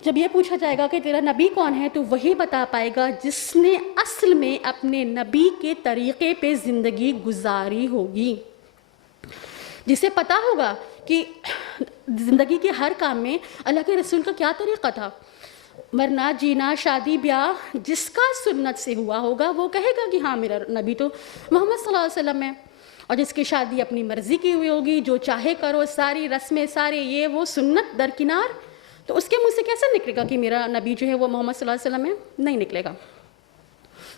جب یہ پوچھا جائے گا کہ تیرا نبی کون ہے تو وہی بتا پائے گا جس نے اصل میں اپنے نبی کے طریقے پہ زندگی گزاری ہوگی، جسے پتہ ہوگا کہ زندگی کے ہر کام میں اللہ کے رسول کا کیا طریقہ تھا. مرنا جینا شادی بیاہ جس کا سنت سے ہوا ہوگا وہ کہے گا کہ ہاں میرا نبی تو محمد صلی اللہ علیہ وسلم ہے. اور جس کی شادی اپنی مرضی کی ہوئی ہوگی، جو چاہے کرو، ساری رسمیں سارے یہ وہ سنت درکنار، تو اس کے منہ سے کیسے نکلے گا کہ میرا نبی جو ہے وہ محمد صلی اللہ علیہ وسلم ہے؟ نہیں نکلے گا.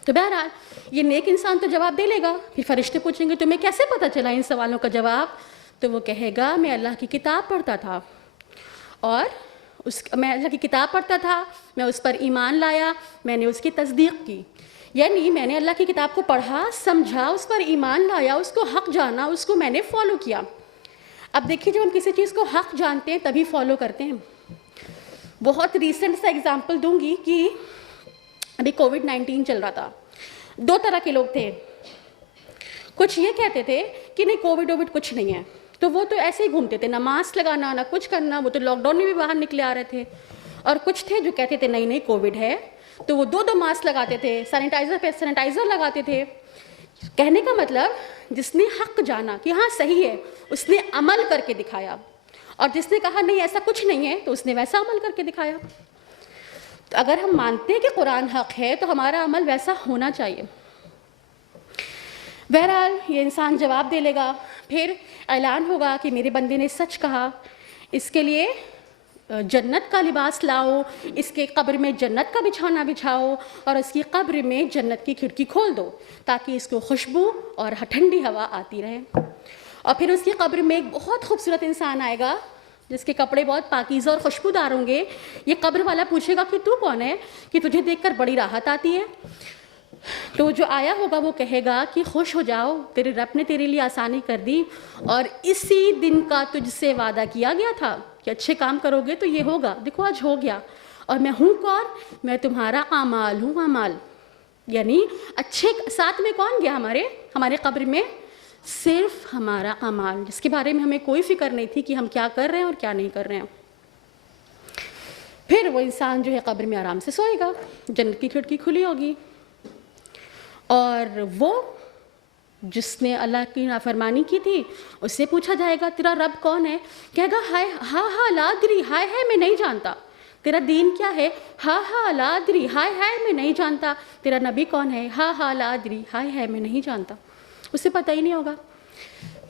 تو بہرحال یہ نیک انسان تو جواب دے لے گا. پھر فرشتے پوچھیں گے تمہیں کیسے پتہ چلا ان سوالوں کا جواب؟ تو وہ کہے گا میں اللہ کی کتاب پڑھتا تھا، اور میں اللہ کی کتاب پڑھتا تھا، میں اس پر ایمان لایا، میں نے اس کی تصدیق کی. یعنی میں نے اللہ کی کتاب کو پڑھا، سمجھا، اس پر ایمان لایا، اس کو حق جانا، اس کو میں نے فالو کیا. اب دیکھیے جب ہم کسی چیز کو حق جانتے ہیں تبھی فالو کرتے ہیں. بہت ریسنٹ سا ایگزامپل دوں گی کہ ابھی کووڈ-19 چل رہا تھا. دو طرح کے لوگ تھے. کچھ یہ کہتے تھے کہ نہیں کووڈ کچھ نہیں ہے، تو وہ تو ایسے ہی گھومتے تھے، نہ ماسک لگانا نہ کچھ کرنا، وہ تو لاک ڈاؤن میں بھی باہر نکلے آ رہے تھے. اور کچھ تھے جو کہتے تھے نہیں کووڈ ہے، تو وہ دو ماسک لگاتے تھے، سینیٹائزر پہ سینیٹائزر لگاتے تھے. کہنے کا مطلب جس نے حق جانا کہ ہاں صحیح ہے اس نے عمل کر کے دکھایا، اور جس نے کہا نہیں ایسا کچھ نہیں ہے تو اس نے ویسا عمل کر کے دکھایا. تو اگر ہم مانتے ہیں کہ قرآن حق ہے تو ہمارا عمل ویسا ہونا چاہیے. بہرحال یہ انسان جواب دے لے گا. پھر اعلان ہوگا کہ میرے بندے نے سچ کہا، اس کے لیے جنت کا لباس لاؤ، اس کے قبر میں جنت کا بچھونا بچھاؤ، اور اس کی قبر میں جنت کی کھڑکی کھول دو تاکہ اس کو خوشبو اور ٹھنڈی ہوا آتی رہے. اور پھر اس کی قبر میں ایک بہت خوبصورت انسان آئے گا جس کے کپڑے بہت پاکیزہ اور خوشبودار ہوں گے. یہ قبر والا پوچھے گا کہ تو کون ہے کہ تجھے دیکھ کر بڑی راحت آتی ہے؟ تو جو آیا ہوگا وہ کہے گا کہ خوش ہو جاؤ، تیرے رب نے تیرے لیے آسانی کر دی، اور اسی دن کا تجھ سے وعدہ کیا گیا تھا کہ اچھے کام کرو گے تو یہ ہوگا، دیکھو آج ہو گیا. اور میں ہوں کون؟ میں تمہارا اعمال ہوں. اعمال یعنی اچھے ساتھ میں کون گیا ہمارے قبر میں؟ صرف ہمارا اعمال، جس کے بارے میں ہمیں کوئی فکر نہیں تھی کہ ہم کیا کر رہے ہیں اور کیا نہیں کر رہے ہیں. پھر وہ انسان جو ہے قبر میں آرام سے سوئے گا، جنت کی کھڑکی کھلی ہوگی، اور وہ جس نے اللہ کی نافرمانی کی تھی اس سے پوچھا جائے گا تیرا رب کون ہے؟ کہے گا ہاں لا ادری، ہائے میں نہیں جانتا. تیرا دین کیا ہے؟ ہاں لا ادری، ہائے میں نہیں جانتا. تیرا نبی کون ہے؟ ہاں لا ادری، ہائے میں نہیں جانتا. اسے پتہ ہی نہیں ہوگا.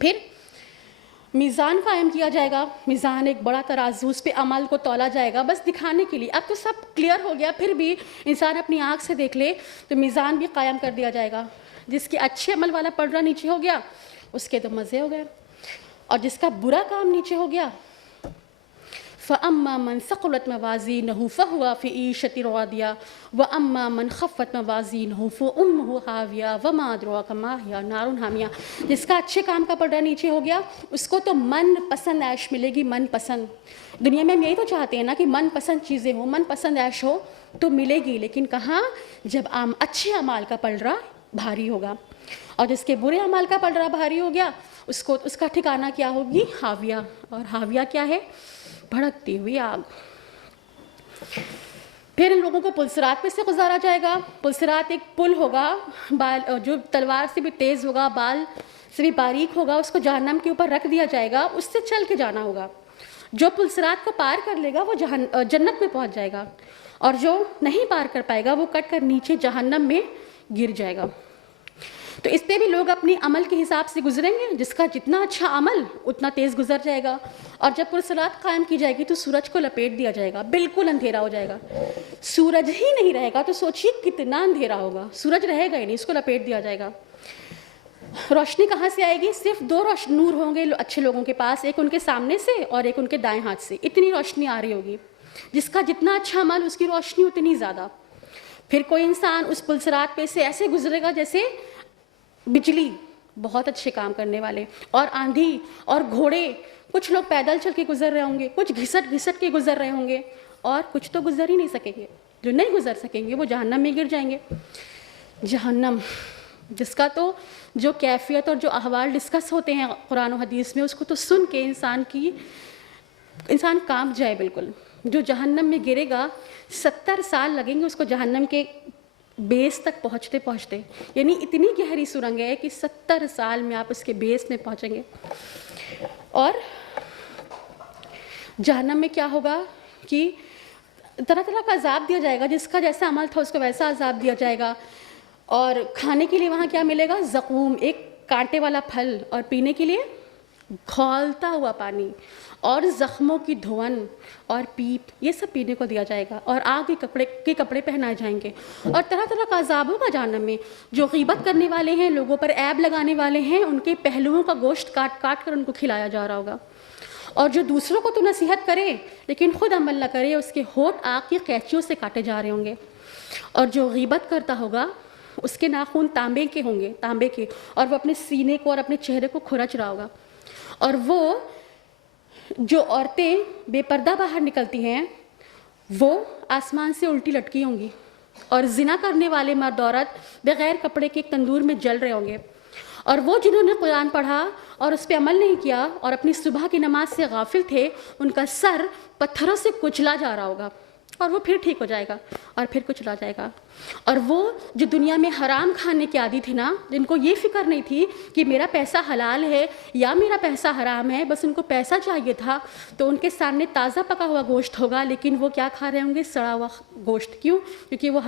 پھر میزان قائم کیا جائے گا، میزان ایک بڑا ترازو، اس پہ عمل کو تولا جائے گا بس دکھانے کے لیے. اب تو سب کلیئر ہو گیا، پھر بھی انسان اپنی آنکھ سے دیکھ لے تو میزان بھی قائم کر دیا جائے گا. جس کے اچھے عمل والا پلڑا نیچے ہو گیا اس کے تو مزے ہو گئے، اور جس کا برا کام نیچے ہو گیا فَأَمَّا مَنْ ثَقُلَتْ مَوَازِينُهُ فَهُوَ فِي عِيشَةٍ رَاضِيَةٍ وَأَمَّا مَنْ خَفَّتْ مَوَازِينُهُ فَأُمُّهُ هَاوِيَةٌ وَمَا أَدْرَاكَ مَا هِيَ نَارٌ حَامِيَةٌ. جس کا اچھے کام کا پلڑا نیچے ہو گیا اس کو تو من پسند عیش ملے گی. من پسند دنیا میں ہم یہی تو چاہتے ہیں نا کہ من پسند چیزیں ہوں، من پسند عیش ہو تو ملے گی، لیکن کہاں؟ جب اچھے اعمال کا پلڑا بھاری ہوگا. اور جس کے برے اعمال کا پلڑا بھاری ہو گیا اس کا ٹھکانہ کیا ہوگی؟ ہاویہ. اور ہاویہ کیا ہے؟ بھڑکتی ہوئی آگ. پھر ان لوگوں کو پلسرات پہ سے گزارا جائے گا. پلسرات ایک پل ہوگا، جو تلوار سے بھی تیز ہوگا، بال سے بھی باریک ہوگا، اس کو جہنم کے اوپر رکھ دیا جائے گا، اس سے چل کے جانا ہوگا. جو پلسرات کو پار کر لے گا وہ جنت میں پہنچ جائے گا، اور جو نہیں پار کر پائے گا وہ کٹ کر نیچے جہنم میں گر جائے گا. تو اس پہ بھی لوگ اپنی عمل کے حساب سے گزریں گے، جس کا جتنا اچھا عمل اتنا تیز گزر جائے گا. اور جب پلسرات قائم کی جائے گی تو سورج کو لپیٹ دیا جائے گا، بالکل اندھیرا ہو جائے گا. سورج ہی نہیں رہے گا تو سوچیے کتنا اندھیرا ہوگا. سورج رہے گا ہی نہیں، اس کو لپیٹ دیا جائے گا. روشنی کہاں سے آئے گی؟ صرف دو نور ہوں گے اچھے لوگوں کے پاس، ایک ان کے سامنے سے اور ایک ان کے دائیں ہاتھ سے. اتنی روشنی آ رہی ہوگی. جس کا جتنا اچھا عمل اس کی روشنی اتنی زیادہ. پھر کوئی انسان اس پلسرات پہ سے ایسے گزرے گا جیسے بجلی، بہت اچھے کام کرنے والے، اور آندھی اور گھوڑے. کچھ لوگ پیدل چل کے گزر رہے ہوں گے، کچھ گھسٹ گھسٹ کے گزر رہے ہوں گے، اور کچھ تو گزر ہی نہیں سکیں گے. جو نہیں گزر سکیں گے وہ جہنم میں گر جائیں گے. جہنم جس کا تو جو کیفیت اور جو احوال ڈسکس ہوتے ہیں قرآن و حدیث میں، اس کو تو سن کے انسان کانپ جائے بالکل. جو جہنم میں گرے گا 70 سال لگیں گے اس کو جہنم کے بیس تک پہنچتے. یعنی اتنی گہری سرنگ ہے کہ 70 سال میں آپ اس کے بیس میں پہنچیں گے. اور جہنم میں کیا ہوگا کہ طرح طرح کا عذاب دیا جائے گا. جس کا جیسا عمل تھا اس کو ویسا عذاب دیا جائے گا. اور کھانے کے لیے وہاں کیا ملے گا؟ زقوم، ایک کانٹے والا پھل، اور پینے کے لیے کھولتا ہوا پانی، اور زخموں کی دھون اور پیپ، یہ سب پینے کو دیا جائے گا. اور آگ کے کپڑے پہنائے جائیں گے. اور طرح طرح کا عذاب ہوگا جہنم میں. جو غیبت کرنے والے ہیں، لوگوں پر عیب لگانے والے ہیں، ان کے پہلوؤں کا گوشت کاٹ کاٹ کر ان کو کھلایا جا رہا ہوگا. اور جو دوسروں کو تو نصیحت کرے لیکن خود عمل نہ کرے، اس کے ہونٹ آگ کی قینچیوں سے کاٹے جا رہے ہوں گے. اور جو غیبت کرتا ہوگا اس کے ناخن تانبے کے ہوں گے، تانبے کے، اور وہ اپنے سینے کو اور اپنے چہرے کو کھرچ رہا ہوگا. اور وہ جو عورتیں بے پردہ باہر نکلتی ہیں وہ آسمان سے الٹی لٹکی ہوں گی. اور زنا کرنے والے مرد عورت بغیر کپڑے کے ایک تندور میں جل رہے ہوں گے. اور وہ جنہوں نے قرآن پڑھا اور اس پہ عمل نہیں کیا اور اپنی صبح کی نماز سے غافل تھے، ان کا سر پتھروں سے کچلا جا رہا ہوگا. اور وہ پھر ٹھیک ہو جائے گا اور پھر کچلا جائے گا. اور وہ جو دنیا میں حرام کھانے کے عادی تھے نا، جن کو یہ فکر نہیں تھی کہ میرا پیسہ حلال ہے یا میرا پیسہ حرام ہے، بس ان کو پیسہ چاہیے تھا، تو ان کے سامنے تازہ پکا ہوا گوشت ہوگا، لیکن وہ کیا کھا رہے ہوں گے؟ سڑا ہوا گوشت. کیوں؟ کیونکہ وہ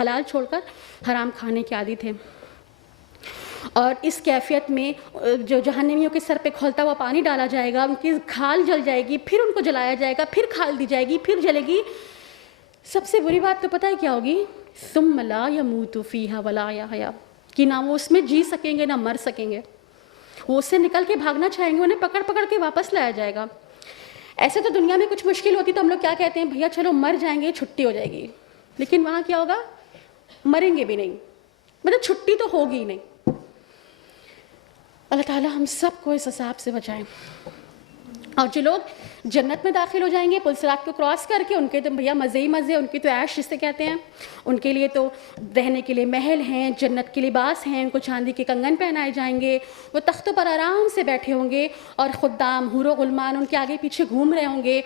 حلال چھوڑ کر حرام کھانے کے عادی تھے. اور اس کیفیت میں جو جہنمیوں کے سر پہ کھولتا ہوا پانی ڈالا جائے گا، ان کی کھال جل جائے گی، پھر ان کو جلایا جائے گا، پھر کھال دی جائے گی، پھر جلے گی. سب سے بری بات تو پتہ ہے کیا ہوگی؟ ثم لا يموت فيها ولا يحيى، کہ نہ وہ اس میں جی سکیں گے نہ مر سکیں گے. وہ اس سے نکل کے بھاگنا چاہیں گے، انہیں پکڑ پکڑ کے واپس لایا جائے گا. ایسے تو دنیا میں کچھ مشکل ہوتی تو ہم لوگ کیا کہتے ہیں؟ بھیا چلو مر جائیں گے، چھٹی ہو جائے گی. لیکن وہاں کیا ہوگا؟ مریں گے بھی نہیں، مطلب چھٹی تو ہوگی ہی نہیں. اللہ تعالیٰ ہم سب کو اس حساب سے بچائیں. اور جو لوگ جنت میں داخل ہو جائیں گے پلسرات کو کراس کر کے، ان کے تو بھیا مزے ہی مزے، ان کی تو عیش جسے کہتے ہیں. ان کے لیے تو رہنے کے لیے محل ہیں، جنت کے لباس ہیں، ان کو چاندی کے کنگن پہنائے جائیں گے، وہ تختوں پر آرام سے بیٹھے ہوں گے، اور خدام حور و غلمان ان کے آگے پیچھے گھوم رہے ہوں گے.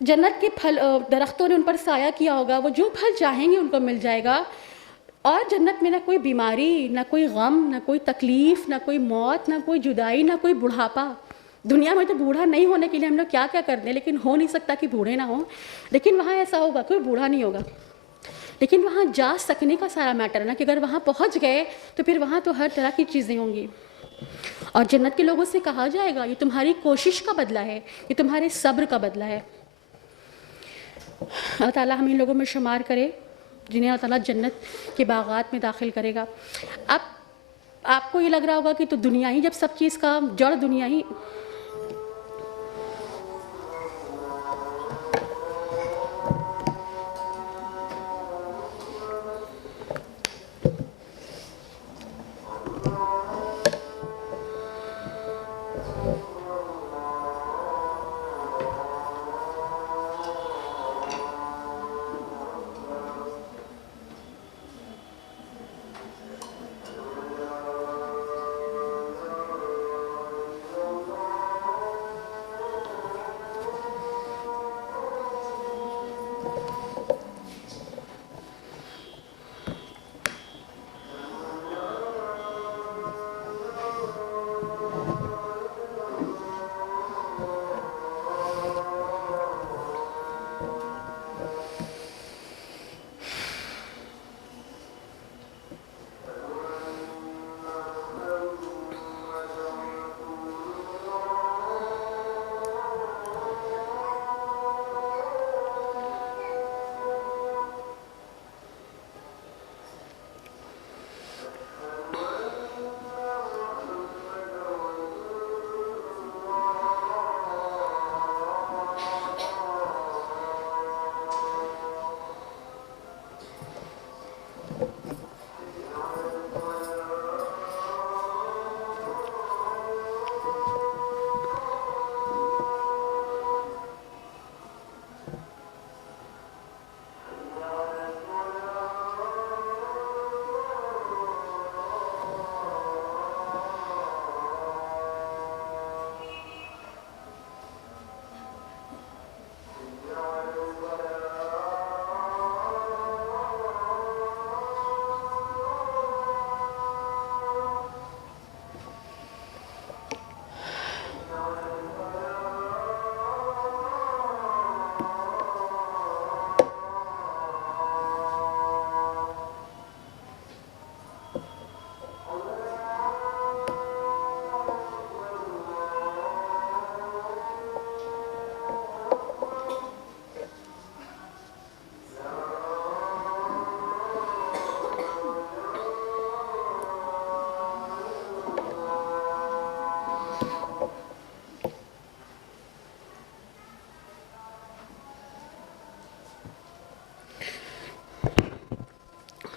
جنت کے پھل درختوں نے ان پر سایہ کیا ہوگا، وہ جو پھل چاہیں گے ان کو مل جائے گا. اور جنت میں نہ کوئی بیماری، نہ کوئی غم، نہ کوئی تکلیف، نہ کوئی موت، نہ کوئی جدائی، نہ کوئی بڑھاپا. دنیا میں تو بوڑھا نہیں ہونے کے لیے ہم لوگ کیا کیا کرتے ہیں، لیکن ہو نہیں سکتا کہ بوڑھے نہ ہوں. لیکن وہاں ایسا ہوگا، کوئی بوڑھا نہیں ہوگا. لیکن وہاں جا سکنے کا سارا میٹر ہے نا، کہ اگر وہاں پہنچ گئے تو پھر وہاں تو ہر طرح کی چیزیں ہوں گی. اور جنت کے لوگوں سے کہا جائے گا یہ تمہاری کوشش کا بدلہ ہے، یہ تمہارے صبر کا بدلہ ہے۔ اللہ تعالیٰ ہم ان لوگوں میں شمار کرے جنہیں اللہ تعالیٰ جنت کے باغات میں داخل کرے گا۔ اب آپ کو یہ لگ رہا ہوگا کہ تو دنیا ہی، جب سب چیز کا جڑ دنیا ہی،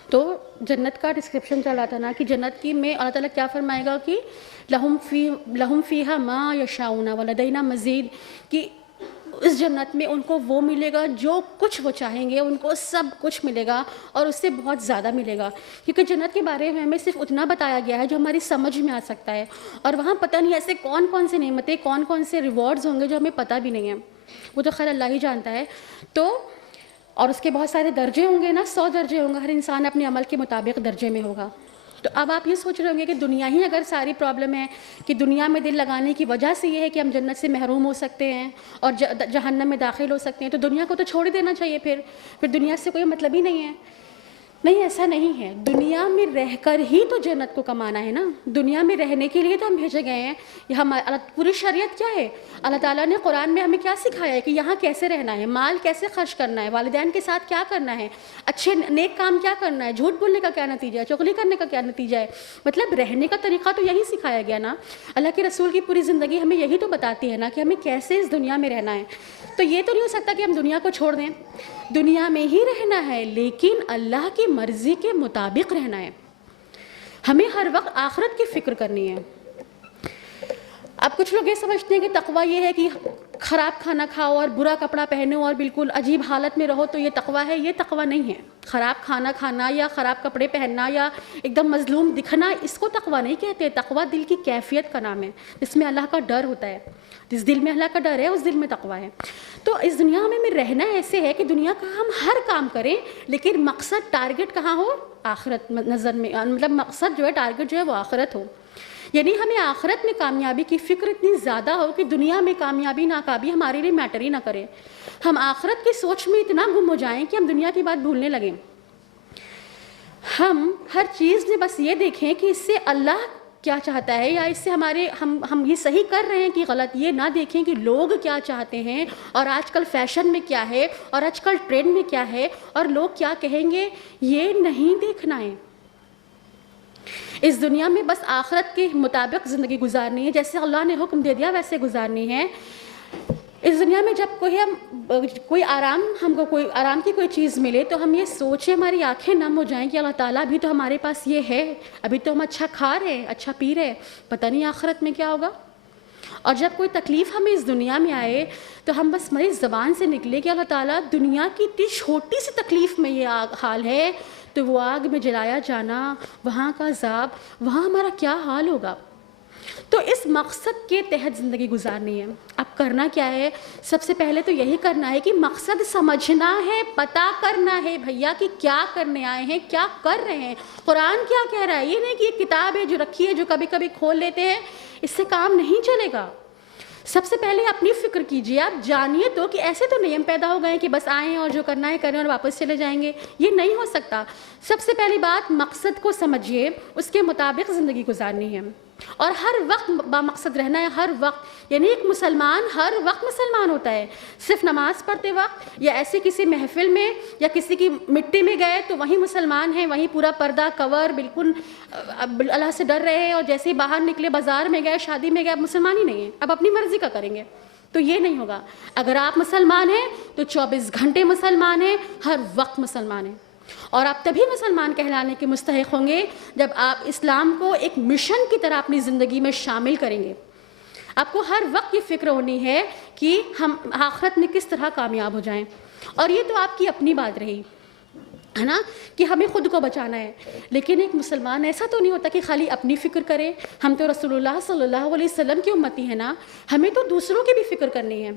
تو جنت کا ڈسکرپشن چل رہا تھا نا کہ جنت کی میں اللہ تعالیٰ کیا فرمائے گا کہ لہم فیہا ما یشاؤون ولدینا مزید، کہ اس جنت میں ان کو وہ ملے گا جو کچھ وہ چاہیں گے، ان کو سب کچھ ملے گا اور اس سے بہت زیادہ ملے گا، کیونکہ جنت کے بارے میں ہمیں صرف اتنا بتایا گیا ہے جو ہماری سمجھ میں آ سکتا ہے، اور وہاں پتہ نہیں ایسے کون کون سے نعمتیں، کون کون سے ریوارڈز ہوں گے جو ہمیں پتہ بھی نہیں ہے، وہ تو خیر اللہ ہی جانتا ہے۔ تو اور اس کے بہت سارے درجے ہوں گے نا، 100 درجے ہوں گے، ہر انسان اپنے عمل کے مطابق درجے میں ہوگا۔ تو اب آپ یہ سوچ رہے ہوں گے کہ دنیا ہی اگر ساری پرابلم ہے، کہ دنیا میں دل لگانے کی وجہ سے یہ ہے کہ ہم جنت سے محروم ہو سکتے ہیں اور جہنم میں داخل ہو سکتے ہیں، تو دنیا کو تو چھوڑ ہی دینا چاہیے، پھر دنیا سے کوئی مطلب ہی نہیں ہے۔ نہیں، ایسا نہیں ہے، دنیا میں رہ کر ہی تو جنت کو کمانا ہے نا، دنیا میں رہنے کے لیے تو ہم بھیجے گئے ہیں۔ یہ پوری شریعت کیا ہے؟ اللہ تعالیٰ نے قرآن میں ہمیں کیا سکھایا ہے کہ یہاں کیسے رہنا ہے، مال کیسے خرچ کرنا ہے، والدین کے ساتھ کیا کرنا ہے، اچھے نیک کام کیا کرنا ہے، جھوٹ بولنے کا کیا نتیجہ ہے، چغلی کرنے کا کیا نتیجہ ہے، مطلب رہنے کا طریقہ تو یہی سکھایا گیا نا۔ اللہ کے رسول کی پوری زندگی ہمیں یہی تو بتاتی ہے نا کہ ہمیں کیسے اس دنیا میں رہنا ہے۔ تو یہ تو نہیں ہو سکتا کہ ہم دنیا کو چھوڑ دیں، دنیا میں ہی رہنا ہے لیکن اللہ کی مرضی کے مطابق رہنا ہے، ہمیں ہر وقت آخرت کی فکر کرنی ہے۔ اب کچھ لوگ یہ سمجھتے ہیں کہ تقویٰ یہ ہے کہ خراب کھانا کھاؤ اور برا کپڑا پہنو اور بالکل عجیب حالت میں رہو تو یہ تقویٰ ہے۔ یہ تقویٰ نہیں ہے۔ خراب کھانا کھانا یا خراب کپڑے پہننا یا ایک دم مظلوم دکھنا، اس کو تقویٰ نہیں کہتے۔ تقویٰ دل کی کیفیت کا نام ہے، جس میں اللہ کا ڈر ہوتا ہے۔ جس دل میں اللہ کا ڈر ہے اس دل میں تقویٰ ہے۔ تو اس دنیا میں رہنا ایسے ہے کہ دنیا کا ہم ہر کام کریں لیکن مقصد، ٹارگٹ کہاں ہو؟ آخرت نظر میں، مطلب مقصد جو ہے، ٹارگٹ جو ہے وہ آخرت ہو۔ یعنی ہمیں آخرت میں کامیابی کی فکر اتنی زیادہ ہو کہ دنیا میں کامیابی ناکامی ہمارے لیے میٹر ہی نہ کرے، ہم آخرت کی سوچ میں اتنا گم ہو جائیں کہ ہم دنیا کی بات بھولنے لگیں۔ ہم ہر چیز میں بس یہ دیکھیں کہ اس سے اللہ کیا چاہتا ہے، یا اس سے ہم یہ صحیح کر رہے ہیں کہ غلط. یہ نہ دیکھیں کہ لوگ کیا چاہتے ہیں اور آج کل فیشن میں کیا ہے اور آج کل ٹرینڈ میں کیا ہے اور لوگ کیا کہیں گے، یہ نہیں دیکھنا ہے. اس دنیا میں بس آخرت کے مطابق زندگی گزارنی ہے، جیسے اللہ نے حکم دے دیا ویسے گزارنی ہے. اس دنیا میں جب کوئی آرام کی کوئی چیز ملے تو ہم یہ سوچیں، ہماری آنکھیں نم ہو جائیں کہ اللہ تعالیٰ ابھی تو ہمارے پاس یہ ہے، ابھی تو ہم اچھا کھا رہے ہیں، اچھا پی رہے ہیں، پتہ نہیں آخرت میں کیا ہوگا. اور جب کوئی تکلیف ہمیں اس دنیا میں آئے تو ہم بس ہماری زبان سے نکلے کہ اللہ تعالیٰ دنیا کی اتنی چھوٹی سی تکلیف میں یہ حال ہے تو وہ آگ میں جلایا جانا، وہاں کا عذاب، وہاں ہمارا کیا حال ہوگا. تو اس مقصد کے تحت زندگی گزارنی ہے. اب کرنا کیا ہے؟ سب سے پہلے تو یہی کرنا ہے کہ مقصد سمجھنا ہے، پتہ کرنا ہے بھیا کہ کیا کرنے آئے ہیں، کیا کر رہے ہیں، قرآن کیا کہہ رہا ہے. یہ نہیں کہ یہ کتاب ہے جو رکھی ہے، جو کبھی کبھی کھول لیتے ہیں، اس سے کام نہیں چلے گا. سب سے پہلے اپنی فکر کیجئے. آپ جانیے تو کہ ایسے تو نیم پیدا ہو گئے ہیں کہ بس آئیں اور جو کرنا ہے کریں اور واپس چلے جائیں گے. یہ نہیں ہو سکتا. سب سے پہلی بات مقصد کو سمجھیے، اس کے مطابق زندگی گزارنی ہے اور ہر وقت با مقصد رہنا ہے. ہر وقت، یعنی ایک مسلمان ہر وقت مسلمان ہوتا ہے. صرف نماز پڑھتے وقت یا ایسے کسی محفل میں یا کسی کی مٹی میں گئے تو وہیں مسلمان ہیں، وہیں پورا پردہ کور بالکل اللہ سے ڈر رہے ہیں، اور جیسے ہی باہر نکلے بازار میں گئے، شادی میں گئے، اب مسلمان ہی نہیں ہیں، اب اپنی مرضی کا کریں گے. تو یہ نہیں ہوگا. اگر آپ مسلمان ہیں تو 24 گھنٹے مسلمان ہیں، ہر وقت مسلمان ہیں. اور آپ تبھی مسلمان کہلانے کے مستحق ہوں گے جب آپ اسلام کو ایک مشن کی طرح اپنی زندگی میں شامل کریں گے. آپ کو ہر وقت یہ فکر ہونی ہے کہ ہم آخرت میں کس طرح کامیاب ہو جائیں. اور یہ تو آپ کی اپنی بات رہی ہے نا کہ ہمیں خود کو بچانا ہے. لیکن ایک مسلمان ایسا تو نہیں ہوتا کہ خالی اپنی فکر کرے. ہم تو رسول اللہ صلی اللہ علیہ وسلم کی امتی ہیں نا، ہمیں تو دوسروں کی بھی فکر کرنی ہے.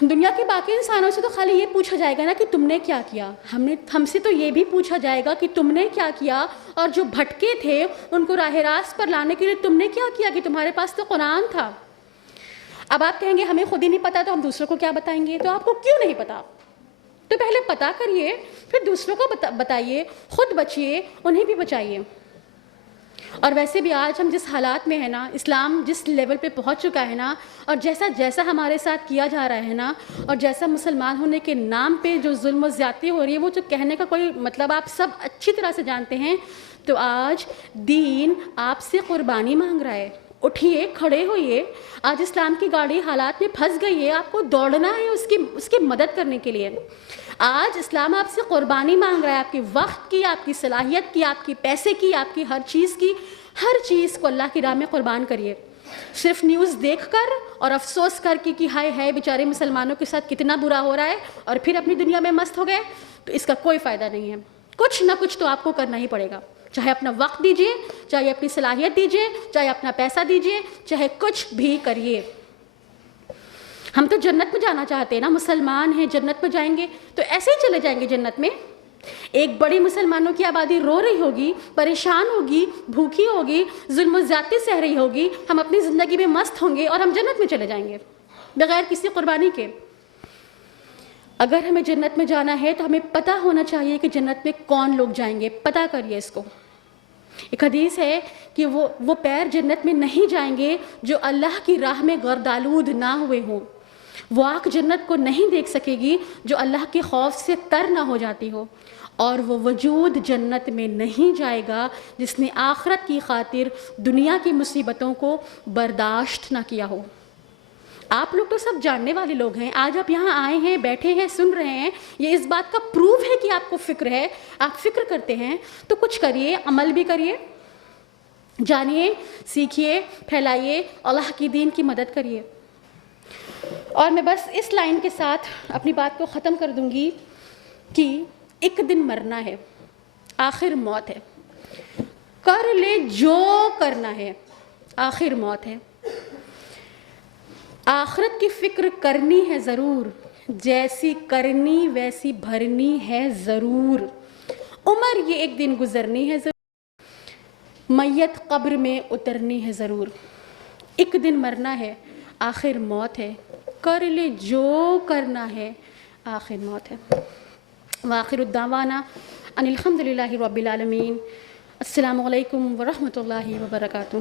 دنیا کے باقی انسانوں سے تو خالی یہ پوچھا جائے گا نا کہ تم نے کیا کیا. ہم سے تو یہ بھی پوچھا جائے گا کہ تم نے کیا کیا، اور جو بھٹکے تھے ان کو راہ راست پر لانے کے لیے تم نے کیا کیا کہ تمہارے پاس تو قرآن تھا. اب آپ کہیں گے ہمیں خود ہی نہیں پتا تو ہم دوسروں کو کیا بتائیں گے. تو آپ کو کیوں نہیں پتا؟ تو پہلے پتہ کریے، پھر دوسروں کو بتائیے، خود بچیے، انہیں بھی بچائیے. اور ویسے بھی آج ہم جس حالات میں ہیں نا، اسلام جس لیول پہ پہنچ چکا ہے نا، اور جیسا ہمارے ساتھ کیا جا رہا ہے نا، اور جیسا مسلمان ہونے کے نام پہ جو ظلم و زیادتی ہو رہی ہے، وہ جو کہنے کا کوئی مطلب آپ سب اچھی طرح سے جانتے ہیں. تو آج دین آپ سے قربانی مانگ رہا ہے. اٹھیے، کھڑے ہوئیے. آج اسلام کی گاڑی حالات میں پھنس گئی ہے، آپ کو دوڑنا ہے اس کی مدد کرنے کے لیے. آج اسلام آپ سے قربانی مانگ رہا ہے، آپ کے وقت کی، آپ کی صلاحیت کی، آپ کی پیسے کی، آپ کی ہر چیز کی. ہر چیز کو اللہ کی راہ میں قربان کریے. صرف نیوز دیکھ کر اور افسوس کر کے کہ ہائے ہائے بیچارے مسلمانوں کے ساتھ کتنا برا ہو رہا ہے، اور پھر اپنی دنیا میں مست ہو گئے، تو اس کا کوئی فائدہ نہیں ہے. کچھ نہ کچھ تو آپ کو کرنا ہی پڑے گا. چاہے اپنا وقت دیجیے، چاہے اپنی صلاحیت دیجیے، چاہے اپنا پیسہ دیجیے، چاہے کچھ بھی کریے. ہم تو جنت میں جانا چاہتے ہیں نا، مسلمان ہیں، جنت میں جائیں گے تو ایسے ہی چلے جائیں گے جنت میں. ایک بڑی مسلمانوں کی آبادی رو رہی ہوگی، پریشان ہوگی، بھوکی ہوگی، ظلم و زیادتی سہ رہی ہوگی، ہم اپنی زندگی میں مست ہوں گے اور ہم جنت میں چلے جائیں گے بغیر کسی قربانی کے. اگر ہمیں جنت میں جانا ہے تو ہمیں پتہ ہونا چاہیے کہ جنت میں کون لوگ جائیں گے. پتہ کریے اس کو. ایک حدیث ہے کہ وہ پیر جنت میں نہیں جائیں گے جو اللہ کی راہ میں گردآلود نہ ہوئے ہوں. وہ آنکھ جنت کو نہیں دیکھ سکے گی جو اللہ کے خوف سے تر نہ ہو جاتی ہو. اور وہ وجود جنت میں نہیں جائے گا جس نے آخرت کی خاطر دنیا کی مصیبتوں کو برداشت نہ کیا ہو. آپ لوگ تو سب جاننے والے لوگ ہیں. آج آپ یہاں آئے ہیں، بیٹھے ہیں، سن رہے ہیں. یہ اس بات کا پروف ہے کہ آپ کو فکر ہے، آپ فکر کرتے ہیں. تو کچھ کریے، عمل بھی کریے، جانیے، سیکھیے، پھیلائیے، اللہ کی دین کی مدد کریے. اور میں بس اس لائن کے ساتھ اپنی بات کو ختم کر دوں گی کہ ایک دن مرنا ہے، آخر موت ہے. کر لے جو کرنا ہے، آخر موت ہے. آخرت کی فکر کرنی ہے ضرور، جیسی کرنی ویسی بھرنی ہے ضرور. عمر یہ ایک دن گزرنی ہے ضرور، میت قبر میں اترنی ہے ضرور. ایک دن مرنا ہے، آخر موت ہے. کر لے جو کرنا ہے، آخر موت ہے. وآخر الدعوانا ان الحمد للہ رب العالمین. السلام علیکم ورحمۃ اللہ وبرکاتہ.